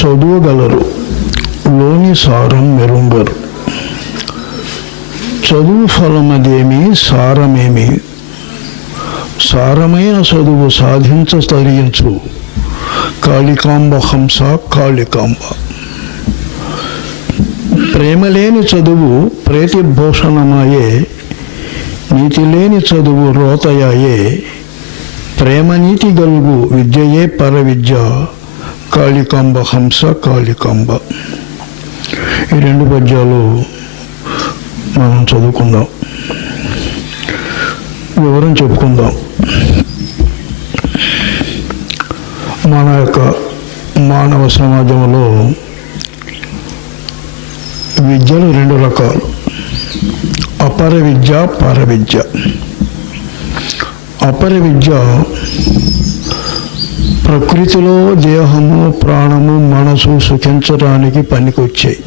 చదువగలరు, లోని సారం మెరుంగరు. చదువు ఫలమదేమి, సారమేమి? సారమైన చదువు సాధించతరించు, కాళికాంబ హంస కాళికాంబ. ప్రేమలేని చదువు ప్రేతిభూషణమాయే, నీతి లేని చదువు రోతయాయే. ప్రేమనీతి గలుగు విద్యయే పరవిద్య, కాళికాంబ హంస కాళికాంబ. ఈ రెండు పద్యాలు మనం చదువుకుందాం, వివరం చెప్పుకుందాం. మన యొక్క మానవ సమాజంలో విద్యలు రెండు రకాలు, అపర విద్య, పర విద్య. అపర విద్య ప్రకృతిలో దేహము, ప్రాణము, మనసు సుఖించడానికి పనికొచ్చాయి.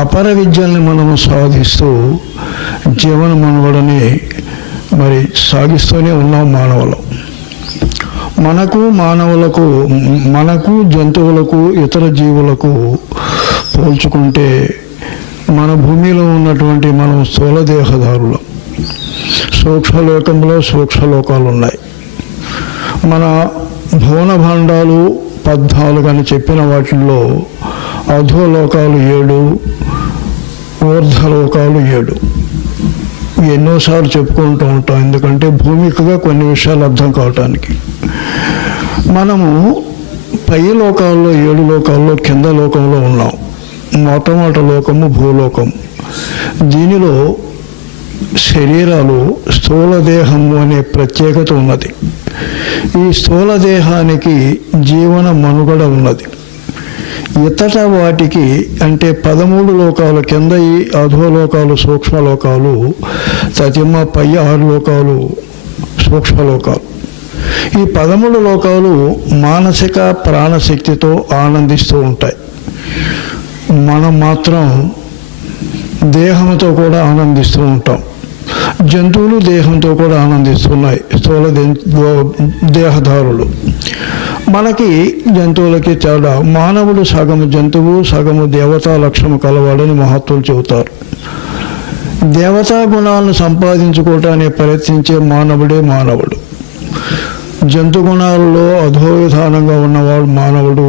అపర విద్యల్ని మనము సాధిస్తూ జీవన మనుగడని సాగిస్తూనే ఉన్నాం మానవులు. మనకు జంతువులకు, ఇతర జీవులకు పోల్చుకుంటే మన భూమిలో ఉన్నటువంటి మనం స్థూలదేహదారులు. సూక్ష్మలోకంలో సూక్ష్మలోకాలు ఉన్నాయి. మన భువన భాండాలు 14 అని చెప్పిన వాటిల్లో అధోలోకాలు 7, ఊర్ధ్వలోకాలు 7. ఎన్నోసార్లు చెప్పుకుంటూ ఉంటాం, ఎందుకంటే భూమికగా కొన్ని విషయాలు అర్థం కావటానికి. మనము పై లోకాల్లో 7 లోకాల్లో కింద లోకంలో ఉన్నాం. మొట్టమొదటి లోకము భూలోకం. దీనిలో శరీరాలు స్థూలదేహము అనే ప్రత్యేకత ఉన్నది. ఈ స్థూలదేహానికి జీవన మనుగడ ఉన్నది. ఇతట వాటికి అంటే 13 లోకాలు కింద, ఈ అధోలోకాలు సూక్ష్మలోకాలు, తతిమ పై 6 లోకాలు సూక్ష్మలోకాలు. ఈ 13 లోకాలు మానసిక ప్రాణశక్తితో ఆనందిస్తూ ఉంటాయి. మనం మాత్రం దేహంతో కూడా ఆనందిస్తూ ఉంటాం. జంతువులు దేహంతో కూడా ఆనందిస్తున్నాయి, స్థూల దేహదారులు. మనకి జంతువులకి తేడా, మానవుడు సగము జంతువు సగము దేవతా లక్షణము కలవాడని మహత్తులు చెబుతారు. దేవతా గుణాలను సంపాదించుకోవటానికి ప్రయత్నించే మానవుడే మానవుడు. జంతు గుణాలలో అధోవిధానంగా ఉన్నవాడు మానవుడు,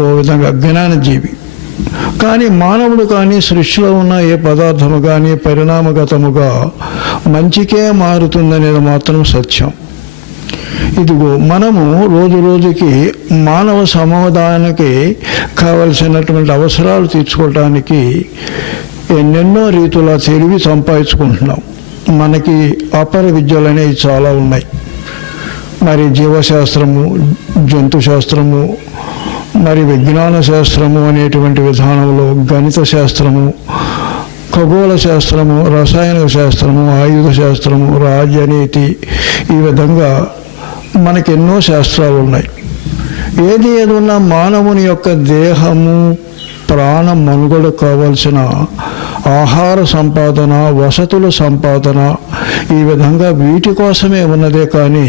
ఓ విధంగా అజ్ఞాన జీవి. కానీ మానవుడు కానీ సృష్టిలో ఉన్న ఏ పదార్థము కానీ పరిణామగతముగా మంచికే మారుతుందనేది మాత్రం సత్యం. ఇదిగో మనము రోజు రోజుకి మానవ సమాధానానికి కావలసినటువంటి అవసరాలు తీర్చుకోవటానికి ఎన్నెన్నో రీతుల తెలివి సంపాదించుకుంటున్నాం. మనకి అపర విద్యలు అనేవి చాలా ఉన్నాయి. జీవశాస్త్రము, జంతు శాస్త్రము, విజ్ఞాన శాస్త్రము అనేటువంటి విధానంలో గణిత శాస్త్రము, ఖగోళ శాస్త్రము, రసాయన శాస్త్రము, ఆయుధ శాస్త్రము, రాజనీతి, ఈ విధంగా మనకి ఎన్నో శాస్త్రాలు ఉన్నాయి. ఏది ఏదున్నా మానవుని యొక్క దేహము, ప్రాణ మనుగడ కావాల్సిన ఆహార సంపాదన, వసతుల సంపాదన, ఈ విధంగా వీటి కోసమే ఉన్నదే. కానీ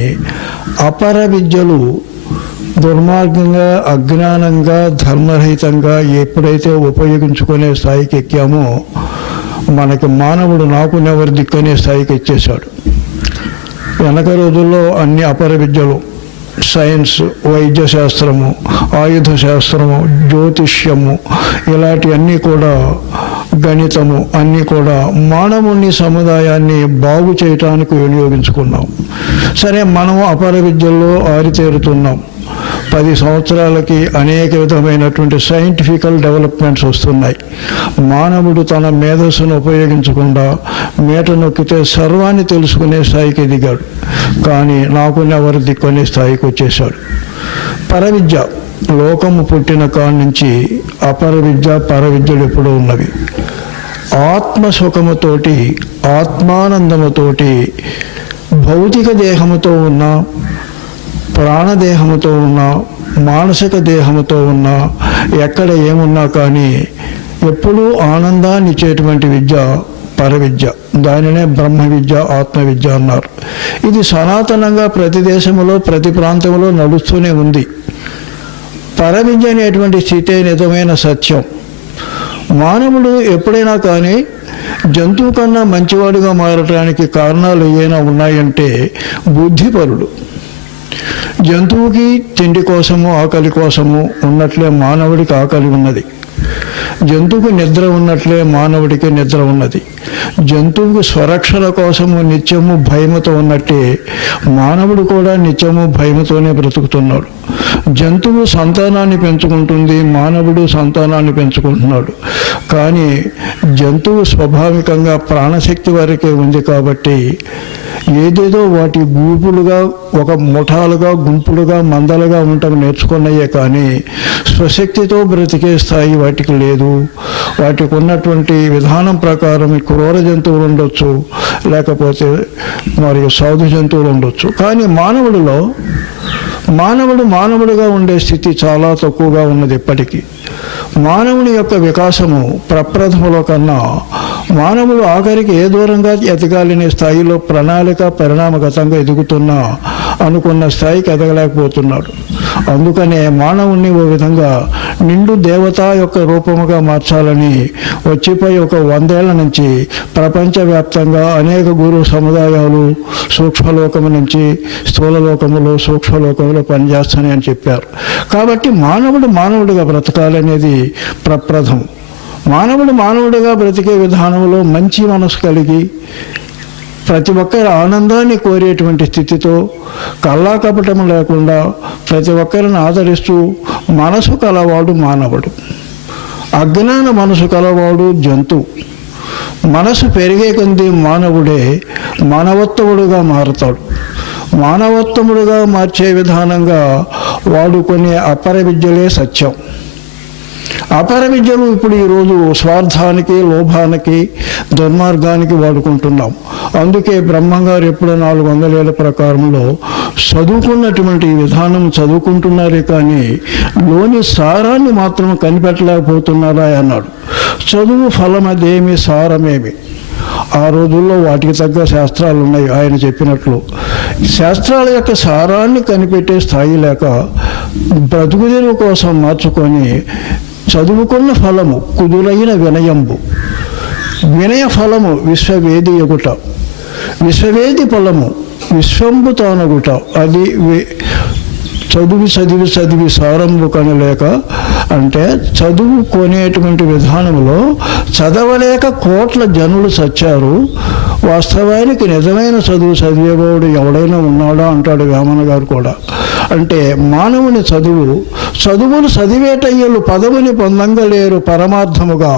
అపర విద్యలు దుర్మార్గంగా, అజ్ఞానంగా, ధర్మరహితంగా ఎప్పుడైతే ఉపయోగించుకునే స్థాయికి ఎక్కామో మనకి మానవుడు నాకునెవరి దిక్కనే స్థాయికి ఎక్కేశాడు. వెనక రోజుల్లో అన్ని అపర విద్యలు, సైన్స్, వైద్య శాస్త్రము, ఆయుధ శాస్త్రము, జ్యోతిష్యము, ఇలాంటివన్నీ కూడా, గణితము అన్నీ కూడా మానవుని సముదాయాన్ని బాగు చేయటానికి వినియోగించుకున్నాం. సరే, మనము అపర విద్యల్లో ఆరితేరుతున్నాం. 10 సంవత్సరాలకి అనేక విధమైనటువంటి సైంటిఫికల్ డెవలప్మెంట్స్ వస్తున్నాయి. మానవుడు తన మేధస్సును ఉపయోగించకుండా మేట నొక్కితే సర్వాన్ని తెలుసుకునే స్థాయికి ఎదిగాడు. కానీ నాకునెవరి దిక్కునే స్థాయికి వచ్చేశాడు. పరవిద్య, లోకము పుట్టిన కాడి నుంచి అపర విద్య, పర విద్యలు ఎప్పుడూ ఉన్నవి. ఆత్మసుఖముతోటి, ఆత్మానందముతోటి, భౌతిక దేహముతో ఉన్న, ప్రాణదేహముతో ఉన్న, మానసిక దేహముతో ఉన్న, ఎక్కడ ఏమున్నా కానీ ఎప్పుడూ ఆనందాన్ని ఇచ్చేటువంటి విద్య పరవిద్య. దానినే బ్రహ్మ విద్య, ఆత్మ విద్య అన్నారు. ఇది సనాతనంగా ప్రతి దేశంలో, ప్రతి ప్రాంతంలో నడుస్తూనే ఉంది. పరవిద్య అనేటువంటి స్థితే నిజమైన సత్యం. మానవుడు ఎప్పుడైనా కానీ జంతువు కన్నా మంచివాడుగా మారటానికి కారణాలు ఏమైనా ఉన్నాయంటే బుద్ధిపరుడు. జంతువుకి తిండి కోసము ఆకలి కోసము ఉన్నట్లే మానవుడికి ఆకలి ఉన్నది. జంతువుకు నిద్ర ఉన్నట్లే మానవుడికి నిద్ర ఉన్నది. జంతువుకు స్వరక్షణ కోసము నిత్యము భయముతో ఉన్నట్టే మానవుడు కూడా నిత్యము భయముతోనే బ్రతుకుతున్నాడు. జంతువు సంతానాన్ని పెంచుకుంటుంది, మానవుడు సంతానాన్ని పెంచుకుంటున్నాడు. కానీ జంతువు స్వాభావికంగా ప్రాణశక్తి వరకే ఉంది కాబట్టి ఏదేదో వాటి గుంపులుగా, ఒక ముఠాలుగా, గుంపులుగా, మందలుగా ఉండటం నేర్చుకున్నాయే కానీ స్వశక్తితో బ్రతికే స్థాయి వాటికి లేదు. వాటికి ఉన్నటువంటి విధానం ప్రకారం క్రూర జంతువులు ఉండొచ్చు, లేకపోతే మరియు సాధు జంతువులు ఉండొచ్చు. కానీ మానవుడుగా ఉండే స్థితి చాలా తక్కువగా ఉన్నది. ఇప్పటికీ మానవుని యొక్క వికాసము ప్రప్రథమలో కన్నా మానవుడు ఆఖరికి ఏ దూరంగా ఎదగాలనే స్థాయిలో ప్రణాళిక పరిణామగతంగా ఎదుగుతున్నా అనుకున్న స్థాయికి ఎదగలేకపోతున్నాడు. అందుకనే మానవుణ్ణి ఓ విధంగా నిండు దేవత యొక్క రూపముగా మార్చాలని వచ్చిపోయి ఒక 100 ఏళ్ల నుంచి ప్రపంచవ్యాప్తంగా అనేక గురు సముదాయాలు సూక్ష్మలోకము నుంచి స్థూలలోకములు సూక్ష్మలోకములు పనిచేస్తాయని చెప్పారు. కాబట్టి మానవుడిగా బ్రతకాలనేది ప్రప్రథం. మానవుడిగా బ్రతికే విధానంలో మంచి మనసు కలిగి ప్రతి ఒక్కరి ఆనందాన్ని కోరేటువంటి స్థితితో కల్లాకపటం లేకుండా ప్రతి ఒక్కరిని ఆదరిస్తూ మనసు కలవాడు మానవుడు. అజ్ఞాన మనసు కలవాడు జంతువు. మనసు పెరిగే కొద్దీ మానవుడే మానవోత్తముడుగా మారుతాడు. మానవోత్తముడుగా మార్చే విధానంగా వాడుకునే అపర విద్యలే సత్యం. అపర విద్యలు ఇప్పుడు ఈరోజు స్వార్థానికి, లోభానికి, దుర్మార్గానికి వాడుకుంటున్నాం. అందుకే బ్రహ్మంగారు ఎప్పుడు 400 ఏళ్ల ప్రకారంలో చదువుకున్నటువంటి విధానం చదువుకుంటున్నారే కానీ లోని సారాన్ని మాత్రం కనిపెట్టలేకపోతున్నారా అన్నాడు. చదువు ఫలమదేమి సారమేమి. ఆ రోజుల్లో వాటికి తగ్గ శాస్త్రాలు ఉన్నాయి. ఆయన చెప్పినట్లు శాస్త్రాల యొక్క సారాన్ని కనిపెట్టే స్థాయి లేక బ్రతుకుదెరువు కోసం మార్చుకొని చదువుకున్న ఫలము కుదురైన వినయంబు. వినయ ఫలము విశ్వవేది ఎగుట, విశ్వవేది ఫలము విశ్వంబు తానగుట. అది చదివి సారంబు కనలేక అంటే చదువుకునేటువంటి విధానంలో చదవలేక కోట్ల జనులు చచ్చారు. వాస్తవానికి నిజమైన చదువు చదివేవాడు ఎవడైనా ఉన్నాడా అంటాడు వేమన గారు కూడా. అంటే మానవుని చదువులు చదివేటయ్యలు పదవుని పొందంగలేరు పరమార్థముగా.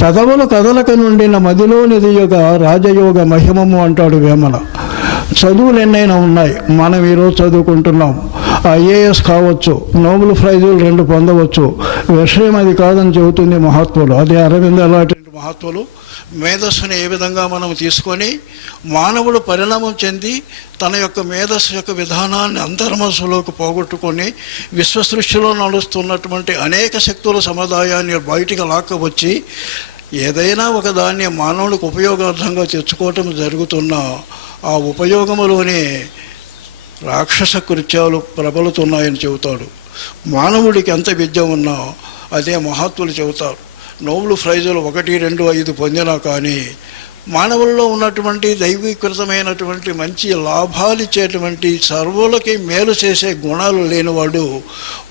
పెదవులు కదలక నుండిన మదిలో నిధియుగ రాజయోగ మహిమము అంటాడు వేమన. చదువులు ఎన్నైనా ఉన్నాయి. మనం ఈరోజు చదువుకుంటున్నాం. ఐఏఎస్ కావచ్చు, నోబెల్ ప్రైజులు 2 పొందవచ్చు. విషయం అది కాదని చెబుతుంది మహాత్ములు. అదే అరవింద అలాంటి మహాత్ములు మేధస్సుని ఏ విధంగా మనం తీసుకొని మానవుడు పరిణామం చెంది తన యొక్క మేధస్సు యొక్క విధానాన్ని అంతర్మనసులోకి పోగొట్టుకొని విశ్వసృష్టిలో నడుస్తున్నటువంటి అనేక శక్తుల సముదాయాన్ని బయటికి లాక్కవచ్చి ఏదైనా ఒక దాన్ని మానవుడికి ఉపయోగార్థంగా తెచ్చుకోవటం జరుగుతున్నా ఆ ఉపయోగములోనే రాక్షస కృత్యాలు ప్రబలుతున్నాయని చెబుతాడు. మానవుడికి ఎంత విద్య ఉన్నా అదే మహాత్ములు చెబుతారు. నోబెల్ ప్రైజులు 1, 2, 5 పొందినా కానీ మానవుల్లో ఉన్నటువంటి దైవీకృతమైనటువంటి మంచి లాభాలు ఇచ్చేటువంటి సర్వులకి మేలు చేసే గుణాలు లేనివాడు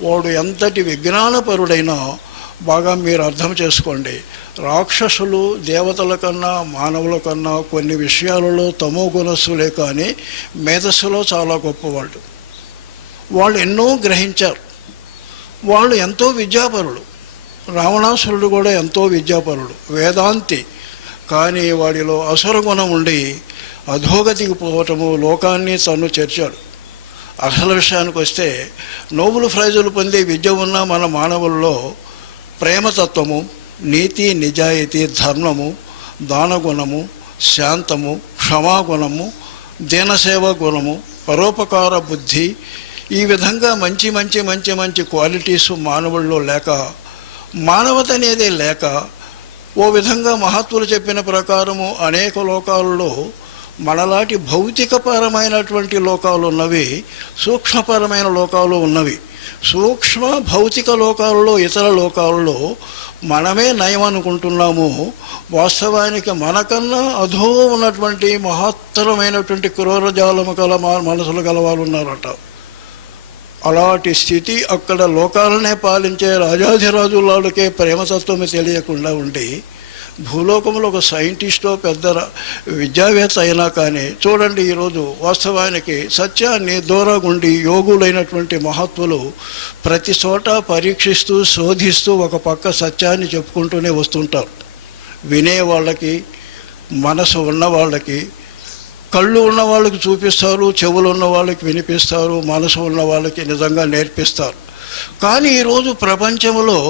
వాడు ఎంతటి విజ్ఞానపరుడైనా బాగా మీరు అర్థం చేసుకోండి. రాక్షసులు దేవతల కన్నా మానవుల కన్నా కొన్ని విషయాలలో తమో గుణస్సులే కానీ మేధస్సులో చాలా గొప్పవాళ్ళు. వాళ్ళు ఎన్నో గ్రహించారు. వాళ్ళు ఎంతో విద్యాపరులు. రావణాసురుడు కూడా ఎంతో విద్యాపరుడు, వేదాంతి. కానీ వాడిలో అసుర గుణం ఉండి అధోగతికి పోవటము, లోకాన్ని తను చేర్చాడు. అసలు విషయానికి వస్తే నోబెల్ ప్రైజులు పొందే విద్య ఉన్న మన మానవుల్లో ప్రేమతత్వము, నీతి, నిజాయితీ, ధర్మము, దానగుణము, శాంతము, క్షమాగుణము, దీనసేవ గుణము, పరోపకార బుద్ధి, ఈ విధంగా మంచి మంచి మంచి మంచి క్వాలిటీస్ మానవుల్లో లేక, మానవత అనేదే లేక ఓ విధంగా మహాత్ములు చెప్పిన ప్రకారము అనేక లోకాలలో మనలాంటి భౌతికపరమైనటువంటి లోకాలు ఉన్నవి, సూక్ష్మపరమైన లోకాలు ఉన్నవి. సూక్ష్మ భౌతిక లోకాలలో, ఇతర లోకాలలో మనమే నయం అనుకుంటున్నాము. వాస్తవానికి మనకన్నా అధో ఉన్నటువంటి మహత్తరమైనటువంటి క్రూరజాలము గల మనసులు గలవారు ఉన్నారట. అలాంటి స్థితి అక్కడ లోకాలనే పాలించే రాజాధిరాజులకే ప్రేమతత్వమే తెలియకుండా ఉండి భూలోకంలో ఒక సైంటిస్టో పెద్ద విద్యావేత్త అయినా కానీ చూడండి, ఈరోజు వాస్తవానికి సత్యాన్ని దూరగుండి యోగులైనటువంటి మహాత్ములు ప్రతి చోట పరీక్షిస్తూ శోధిస్తూ ఒక పక్క సత్యాన్ని చెప్పుకుంటూనే వస్తుంటారు. వినేవాళ్ళకి, మనసు ఉన్న వాళ్ళకి, కళ్ళు ఉన్న వాళ్ళకి చూపిస్తారు, చెవులు ఉన్న వాళ్ళకి వినిపిస్తారు, మనసు ఉన్న వాళ్ళకి నిజంగా నేర్పిస్తారు. కానీ ఈరోజు ప్రపంచంలో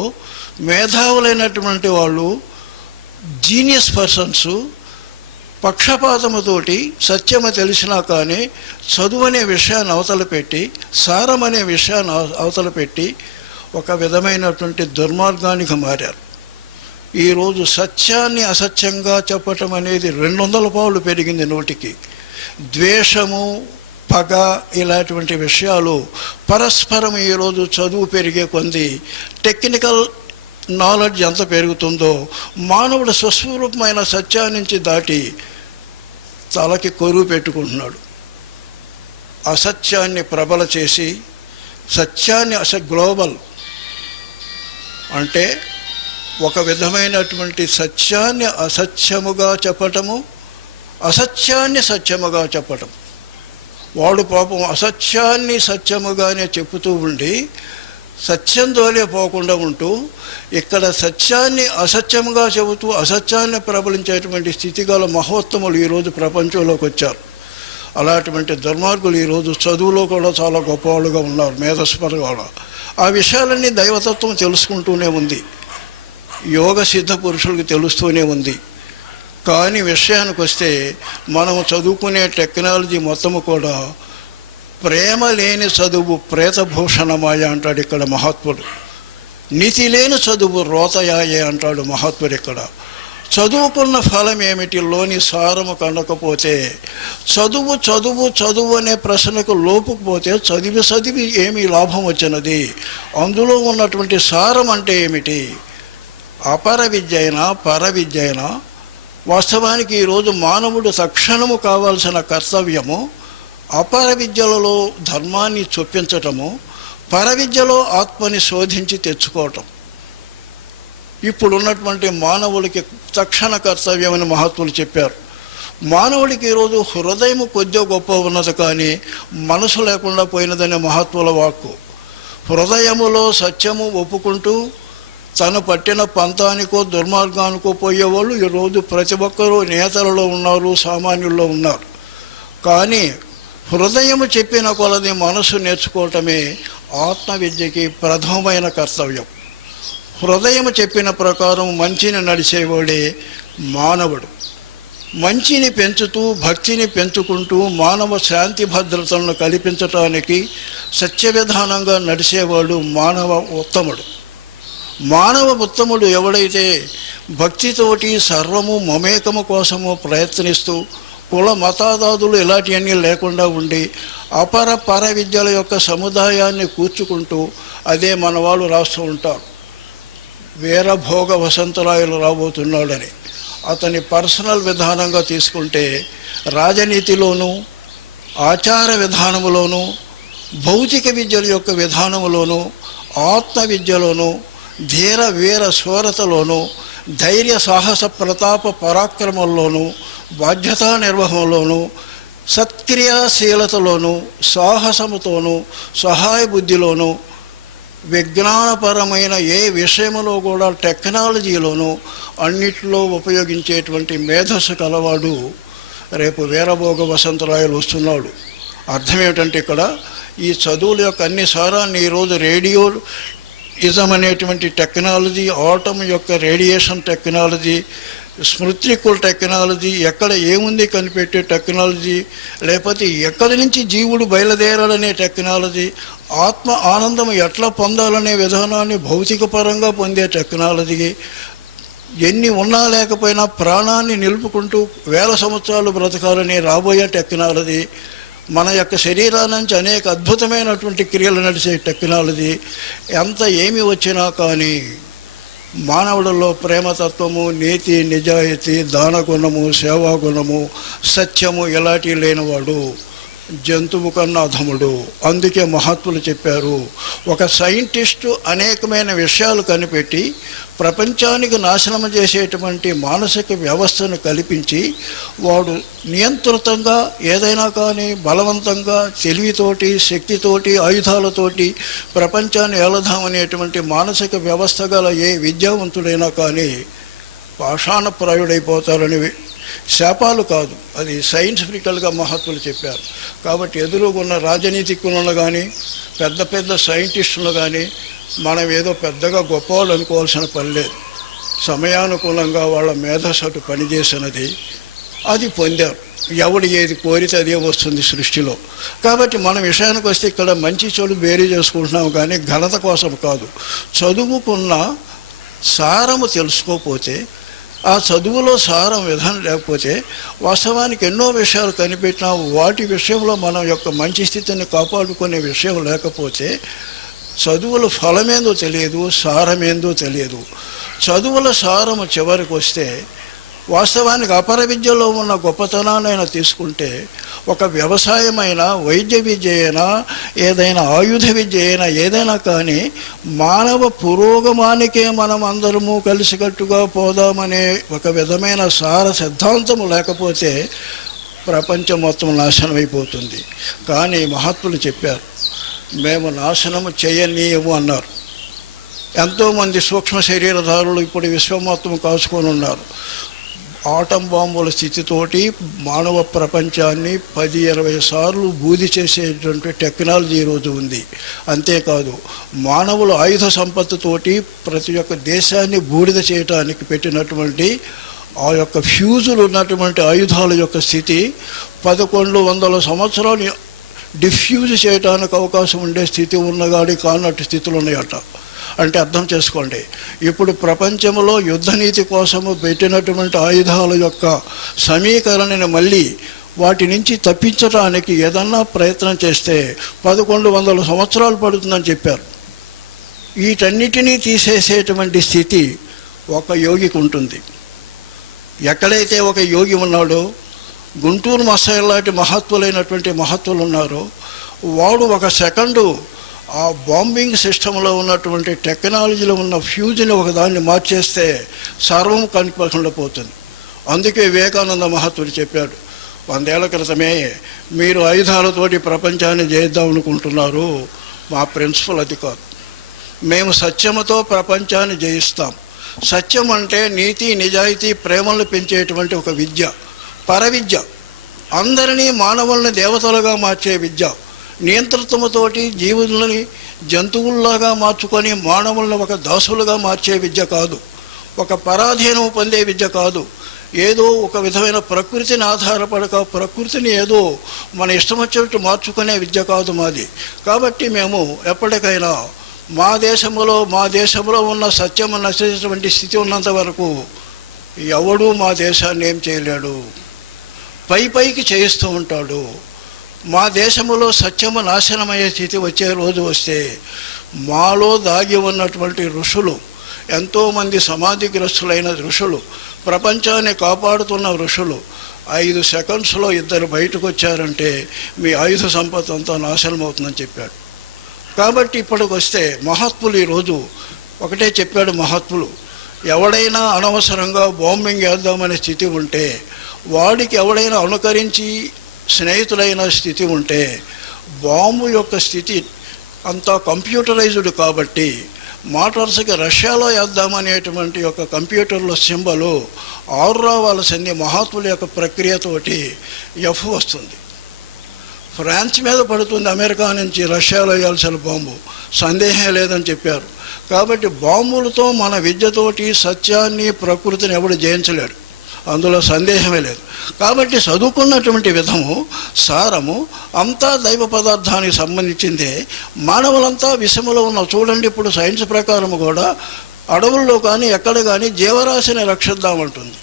మేధావులైనటువంటి వాళ్ళు, జీనియస్ పర్సన్స్ పక్షపాతముతోటి సత్యము తెలిసినా కానీ చదువు అనే విషయాన్ని అవతల పెట్టి, సారం అనే విషయాన్ని అవతల పెట్టి ఒక విధమైనటువంటి దుర్మార్గానికి మారారు. ఈరోజు సత్యాన్ని అసత్యంగా చెప్పటం అనేది 200 పావులు పెరిగింది నోటికి. ద్వేషము, పగ ఇలాంటి విషయాలు పరస్పరం ఈరోజు చదువు పెరిగే కొంది, టెక్నికల్ నాలెడ్జ్ ఎంత పెరుగుతుందో మానవుడు స్వస్వరూపమైన సత్యాన్నించి దాటి తలకి కొరువు పెట్టుకుంటున్నాడు. అసత్యాన్ని ప్రబల చేసి సత్యాన్ని గ్లోబల్ అంటే ఒక విధమైనటువంటి సత్యాన్ని అసత్యముగా చెప్పటము, అసత్యాన్ని సత్యముగా చెప్పటం. వాడు పాపం అసత్యాన్ని సత్యముగానే చెప్పుతూ ఉండి సత్యం దోలే పోకుండా ఉంటూ ఇక్కడ సత్యాన్ని అసత్యముగా చెబుతూ అసత్యాన్ని ప్రబలించేటువంటి స్థితి గల మహోత్తములు ఈరోజు ప్రపంచంలోకి వచ్చారు. అలాంటి దుర్మార్గులు ఈరోజు చదువులో కూడా చాలా గొప్పవాళ్ళుగా ఉన్నారు, మేధస్పరంగా కూడా. ఆ విషయాలన్నీ దైవతత్వం తెలుసుకుంటూనే ఉంది, యోగ సిద్ధ పురుషులకు తెలుస్తూనే ఉంది. కానీ విషయానికి వస్తే మనం చదువుకునే టెక్నాలజీ మొత్తము కూడా ప్రేమ లేని చదువు ప్రేతభూషణమాయ అంటాడు ఇక్కడ మహాత్ముడు. నీతి లేని చదువు రోతయాయే అంటాడు మహాత్ముడు ఇక్కడ. చదువుకున్న ఫలం ఏమిటి? లోని సారము కనకపోతే, చదువు చదువు చదువు అనే ప్రశ్నకు లోపుకుపోతే చదివి ఏమి లాభం వచ్చినది? అందులో ఉన్నటువంటి సారం అంటే ఏమిటి? అపర విద్య అయినా పర విద్య అయినా వాస్తవానికి ఈరోజు మానవుడు తక్షణము కావాల్సిన కర్తవ్యము అపర విద్యలలో ధర్మాన్ని చొప్పించటము, పర విద్యలో ఆత్మని శోధించి తెచ్చుకోవటం. ఇప్పుడున్నటువంటి మానవుడికి తక్షణ కర్తవ్యమని మహాత్ములు చెప్పారు. మానవుడికి ఈరోజు హృదయం కొద్దిగా గొప్ప ఉన్నది కానీ మనసు లేకుండా పోయినదనే మహాత్ముల వాక్కు. హృదయములో సత్యము ఒప్పుకుంటూ తను పట్టిన పంతానికో దుర్మార్గానికో పోయేవాళ్ళు ఈరోజు ప్రతి ఒక్కరూ నేతలలో ఉన్నారు, సామాన్యుల్లో ఉన్నారు. కానీ హృదయము చెప్పిన కొలది మనసు నేర్చుకోవటమే ఆత్మవిద్యకి ప్రథమమైన కర్తవ్యం. హృదయం చెప్పిన ప్రకారం మంచిని నడిచేవాడే మానవుడు. మంచిని పెంచుతూ భక్తిని పెంచుకుంటూ మానవ శాంతి భద్రతలను కల్పించటానికి సత్య విధానంగా నడిచేవాడు మానవ ఉత్తముడు. మానవ ఉత్తముడు ఎవడైతే భక్తితోటి సర్వము మమేకము కోసము ప్రయత్నిస్తూ కుల మతాదాదులు ఇలాంటివన్నీ లేకుండా ఉండి పర విద్యల యొక్క సముదాయాన్ని కూర్చుకుంటూ అదే మన వాళ్ళు రాస్తూ ఉంటారు. వీరభోగ వసంతరాయలు రాబోతున్నాడని అతని పర్సనల్ విధానంగా తీసుకుంటే రాజనీతిలోనూ ఆచార విధానములోనూ భౌతిక విద్యల యొక్క విధానములోనూ ఆత్మ విద్యలోనూ ధీర వీర శూరతలోనూ ధైర్య సాహస ప్రతాప పరాక్రమంలోనూ బాధ్యతా నిర్వహణలోనూ సత్క్రియాశీలతలోనూ సాహసముతోనూ సహాయ బుద్ధిలోనూ విజ్ఞానపరమైన ఏ విషయంలో కూడా టెక్నాలజీలోనూ అన్నిటిలో ఉపయోగించేటువంటి మేధస్సు కలవాడు రేపు వీరభోగ వసంతరాయలు వస్తున్నాడు. అర్థం ఏమిటంటే ఇక్కడ ఈ చదువుల యొక్క అన్ని సారాన్ని ఈరోజు రేడియో ఇజం అనేటువంటి టెక్నాలజీ, ఆటం యొక్క రేడియేషన్ టెక్నాలజీ, స్మృతికుల టెక్నాలజీ, ఎక్కడ ఏముంది కనిపెట్టే టెక్నాలజీ, లేకపోతే ఎక్కడి నుంచి జీవుడు బయలుదేరాలనే టెక్నాలజీ, ఆత్మ ఆనందం ఎట్లా పొందాలనే విధానాన్ని భౌతిక పరంగా పొందే టెక్నాలజీ, ఎన్ని ఉన్నా లేకపోయినా ప్రాణాన్ని నిలుపుకుంటూ 1000 సంవత్సరాలు బ్రతకాలనే రాబోయే టెక్నాలజీ, మన యొక్క శరీరాల నుంచి అనేక అద్భుతమైనటువంటి క్రియలు నడిచే టెక్నాలజీ ఎంత ఏమి వచ్చినా కానీ మానవులలో ప్రేమతత్వము, నీతి, నిజాయితీ, దానగుణము, సేవాగుణము, సత్యము ఇలాంటివి లేనివాడు జంతువు కన్నా అధముడు. అందుకే మహాత్ములు చెప్పారు, ఒక సైంటిస్టు అనేకమైన విషయాలు కనిపెట్టి ప్రపంచానికి నాశనం చేసేటువంటి మానసిక వ్యవస్థను కల్పించి వాడు నియంత్రితంగా ఏదైనా కానీ బలవంతంగా తెలివితోటి, శక్తితోటి, ఆయుధాలతోటి ప్రపంచాన్ని ఏలదామనేటువంటి మానసిక వ్యవస్థ గల ఏ విద్యావంతుడైనా కానీ పాషాణప్రాయుడైపోతారని శాపాలు కాదు, అది సైంటిఫికల్గా మహాత్ములు చెప్పారు. కాబట్టి ఎదురుగున్న రాజనీతిజ్ఞులను కానీ పెద్ద పెద్ద సైంటిస్టులు కానీ మనం ఏదో పెద్దగా గొప్పవాళ్ళు అనుకోవాల్సిన పని లేదు. సమయానుకూలంగా వాళ్ళ మేధస్సు పనిచేసినది, అది పొందారు. ఎవడు ఏది కోరితే అదే వస్తుంది సృష్టిలో. కాబట్టి మన విషయానికి వస్తే ఇక్కడ మంచి చెడు వేరే చేసుకుంటున్నాం కానీ ఘనత కోసం కాదు. చదువుకున్న సారము తెలుసుకోకపోతే, ఆ చదువులో సారం విధానం లేకపోతే వాస్తవానికి ఎన్నో విషయాలు కనిపెట్టినా వాటి విషయంలో మనం యొక్క మంచి స్థితిని కాపాడుకునే విషయం లేకపోతే చదువుల ఫలమేందో తెలియదు, సారమేందో తెలియదు. చదువుల సారము చివరికి వస్తే వాస్తవానికి అపర విద్యలో ఉన్న గొప్పతనాన్ని తీసుకుంటే ఒక వ్యవసాయమైనా, వైద్య విద్య అయినా, ఏదైనా ఆయుధ విద్య అయినా, ఏదైనా కానీ మానవ పురోగమానికే మనం అందరము కలిసికట్టుగా పోదామనే ఒక విధమైన సార సిద్ధాంతము లేకపోతే ప్రపంచం మొత్తం నాశనం అయిపోతుంది. కానీ మహాత్ములు చెప్పారు, మేము నాశనము చేయనీయము అన్నారు. ఎంతోమంది సూక్ష్మ శరీరధారులు ఇప్పుడు విశ్వం మొత్తం కాచుకొని ఉన్నారు. ఆటం బాంబుల స్థితితోటి మానవ ప్రపంచాన్ని 10-20 సార్లు బూది చేసేటువంటి టెక్నాలజీ ఈరోజు ఉంది. అంతేకాదు మానవులు ఆయుధ సంపత్తితోటి ప్రతి ఒక్క దేశాన్ని బూడిద చేయడానికి పెట్టినటువంటి ఆ యొక్క ఫ్యూజులు ఉన్నటువంటి ఆయుధాల యొక్క స్థితి 1100 సంవత్సరాలు డిఫ్యూజ్ చేయడానికి అవకాశం ఉండే స్థితి ఉన్నగాడి కానట్టు స్థితులు ఉన్నాయట. అంటే అర్థం చేసుకోండి, ఇప్పుడు ప్రపంచంలో యుద్ధనీతి కోసము పెట్టినటువంటి ఆయుధాల యొక్క సమీకరణని మళ్ళీ వాటి నుంచి తప్పించడానికి ఏదన్నా ప్రయత్నం చేస్తే 1100 సంవత్సరాలు పడుతుందని చెప్పారు. వీటన్నిటినీ తీసేసేటువంటి స్థితి ఒక యోగికి ఉంటుంది. ఎక్కడైతే ఒక యోగి ఉన్నాడో, గుంటూరు మస్సయ్య లాంటి మహత్వులైనటువంటి మహత్వులు ఉన్నారో, వాడు ఒక సెకండు ఆ బాంబింగ్ సిస్టంలో ఉన్నటువంటి టెక్నాలజీలో ఉన్న ఫ్యూజ్ని ఒకదాన్ని మార్చేస్తే సర్వం కనిపించకుండా పోతుంది. అందుకే వివేకానంద మహాత్ముడు చెప్పాడు 100 ఏళ్ల క్రితమే, మీరు ఆయుధాలతోటి ప్రపంచాన్ని జయిద్దాం అనుకుంటున్నారు, మా ప్రిన్సిపల్ అది కాదు. మేము సత్యముతో ప్రపంచాన్ని జయిస్తాం. సత్యం అంటే నీతి, నిజాయితీ, ప్రేమలను పెంచేటువంటి ఒక విద్య, పరవిద్య, అందరినీ మానవుల్ని దేవతలుగా మార్చే విద్య, నియంత్రితముతోటి జీవులని జంతువుల్లాగా మార్చుకొని మానవులను ఒక దాసులుగా మార్చే విద్య కాదు, ఒక పరాధీనం పొందే విద్య కాదు, ఏదో ఒక విధమైన ప్రకృతిని ఆధారపడక ప్రకృతిని ఏదో మన ఇష్టం వచ్చినట్టు మార్చుకునే విద్య కాదు మాది. కాబట్టి మేము ఎప్పటికైనా మా దేశంలో ఉన్న సత్యము నశించేటువంటి స్థితి ఉన్నంత వరకు ఎవడూ మా దేశాన్ని ఏం చేయలేడు, పైకి చేయిస్తూ ఉంటాడు. మా దేశంలో సత్యము నాశనమయ్యే స్థితి వచ్చే రోజు వస్తే మాలో దాగి ఉన్నటువంటి ఋషులు, ఎంతోమంది సమాధిగ్రస్తులైన ఋషులు, ప్రపంచాన్ని కాపాడుతున్న ఋషులు 5 సెకండ్స్లో 2 బయటకు వచ్చారంటే మీ ఆయుధ సంపద అంతా నాశనం అవుతుందని చెప్పాడు. కాబట్టి ఇప్పటికి వస్తే మహాత్ములు ఈరోజు ఒకటే చెప్పాడు. మహాత్ములు, ఎవడైనా అనవసరంగా బాంబింగ్ వేద్దామనే స్థితి ఉంటే, వాడికి ఎవడైనా అనుకరించి స్నేహితులైన స్థితి ఉంటే, బాంబు యొక్క స్థితి అంతా కంప్యూటరైజ్డ్ కాబట్టి మోటార్స్కి రష్యాలో వేద్దామనేటువంటి యొక్క కంప్యూటర్లో సింబలు 6 రావాల్సింది మహాత్ముల యొక్క ప్రక్రియతోటి F వస్తుంది. ఫ్రాన్స్ మీద పడుతుంది అమెరికా నుంచి రష్యాలో వేయాల్సిన బాంబు, సందేహం లేదని చెప్పారు. కాబట్టి బాంబులతో మన విద్యతోటి సత్యాన్ని, ప్రకృతిని ఎవడు జయించలేడు, అందులో సందేహమే లేదు. కాబట్టి చదువుకున్నటువంటి విధము, సారము అంతా దైవ పదార్థానికి సంబంధించిందే. మానవులంతా విషములో ఉన్న చూడండి, ఇప్పుడు సైన్స్ ప్రకారం కూడా అడవుల్లో కానీ ఎక్కడ కానీ జీవరాశిని రక్షిద్దామంటుంది,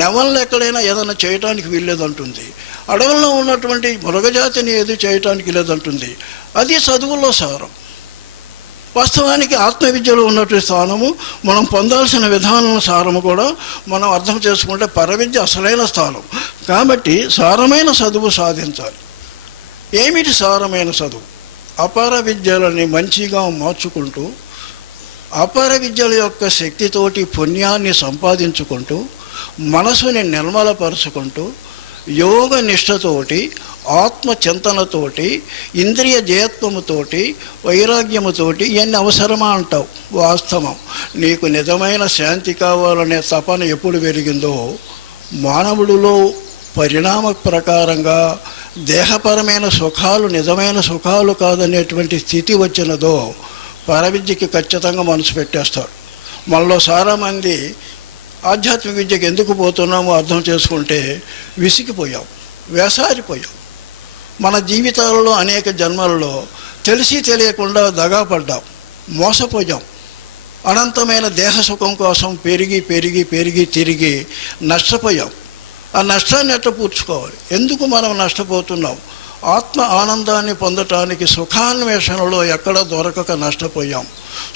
నెవల్ని ఎక్కడైనా ఏదైనా చేయడానికి వీల్లేదంటుంది. అడవుల్లో ఉన్నటువంటి మృగజాతిని ఏది చేయటానికి లేదంటుంది. అది చదువుల్లో సారం. వాస్తవానికి ఆత్మవిద్యలో ఉన్నటువంటి స్థానము, మనం పొందాల్సిన విధానం సారము కూడా మనం అర్థం చేసుకుంటే పరవిద్య అసలైన స్థానం. కాబట్టి సారమైన చదువు సాధించాలి. ఏమిటి సారమైన చదువు? అపర విద్యలని మంచిగా మార్చుకుంటూ, అపర విద్యల యొక్క శక్తితోటి పుణ్యాన్ని సంపాదించుకుంటూ, మనసుని నిర్మలపరుచుకుంటూ, యోగ నిష్ఠతోటి, ఆత్మచింతనతోటి, ఇంద్రియ జయత్వముతోటి, వైరాగ్యముతోటి ఇవన్నీ అవసరమా అంటావు. వాస్తవం. నీకు నిజమైన శాంతి కావాలనే తపన ఎప్పుడు పెరిగిందో, మానవుడిలో పరిణామ ప్రకారంగా దేహపరమైన సుఖాలు నిజమైన సుఖాలు కాదనేటువంటి స్థితి వచ్చినదో, పరవిద్యకి ఖచ్చితంగా మనసు పెట్టేస్తాడు. మనలో చాలామంది ఆధ్యాత్మిక విద్యకి ఎందుకు పోతున్నామో అర్థం చేసుకుంటే విసిగిపోయాం, వేసారిపోయాం. మన జీవితాలలో అనేక జన్మలలో తెలిసి తెలియకుండా దగాపడ్డాం, మోసపోయాం. అనంతమైన దేహ సుఖం కోసం పెరిగి పెరిగి పెరిగి తిరిగి నష్టపోయాం. ఆ నష్టాన్ని ఎట్లా పూడ్చుకోవాలి? ఎందుకు మనం నష్టపోతున్నాం? ఆత్మ ఆనందాన్ని పొందటానికి సుఖాన్వేషణలో ఎక్కడ దొరకక నష్టపోయాం.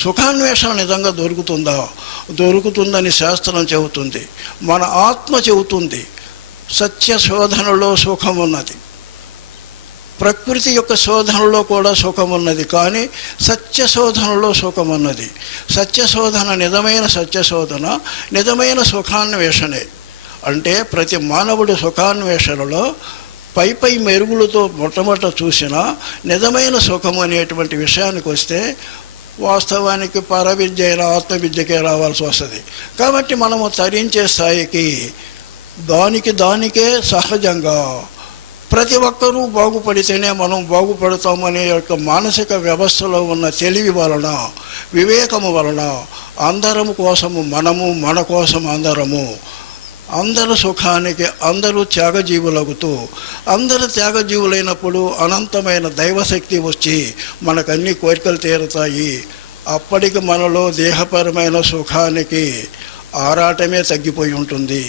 సుఖాన్వేషణ నిజంగా దొరుకుతుందా? దొరుకుతుందని శాస్త్రం చెబుతుంది, మన ఆత్మ చెబుతుంది. సత్య శోధనలో సుఖం ఉన్నది, ప్రకృతి యొక్క శోధనలో కూడా సుఖం ఉన్నది. కానీ సత్య శోధనలో సుఖం ఉన్నది. సత్య శోధన, నిజమైన సత్య శోధన నిజమైన సుఖాన్వేషణే. అంటే ప్రతి మానవుడి సుఖాన్వేషణలో పై పై మెరుగులతో మొట్టమొదట చూసిన నిజమైన సుఖము అనేటువంటి విషయానికి వస్తే వాస్తవానికి పరవిద్య అయినా ఆత్మవిద్యకే రావాల్సి వస్తుంది. కాబట్టి మనము తరించే స్థాయికి దానికే సహజంగా ప్రతి ఒక్కరూ బాగుపడితేనే మనం బాగుపడతామనే యొక్క మానసిక వ్యవస్థలో ఉన్న తెలివి వలన, వివేకము వలన అందరము కోసము మనము, మన కోసం అందరము, అందరు సుఖానికి అందరూ త్యాగజీవులగుతూ, అందరు త్యాగజీవులైనప్పుడు అనంతమైన దైవశక్తి వచ్చి మనకన్నీ కోరికలు తీరుతాయి. అప్పటికి మనలో దేహపరమైన సుఖానికి ఆరాటమే తగ్గిపోయి ఉంటుంది.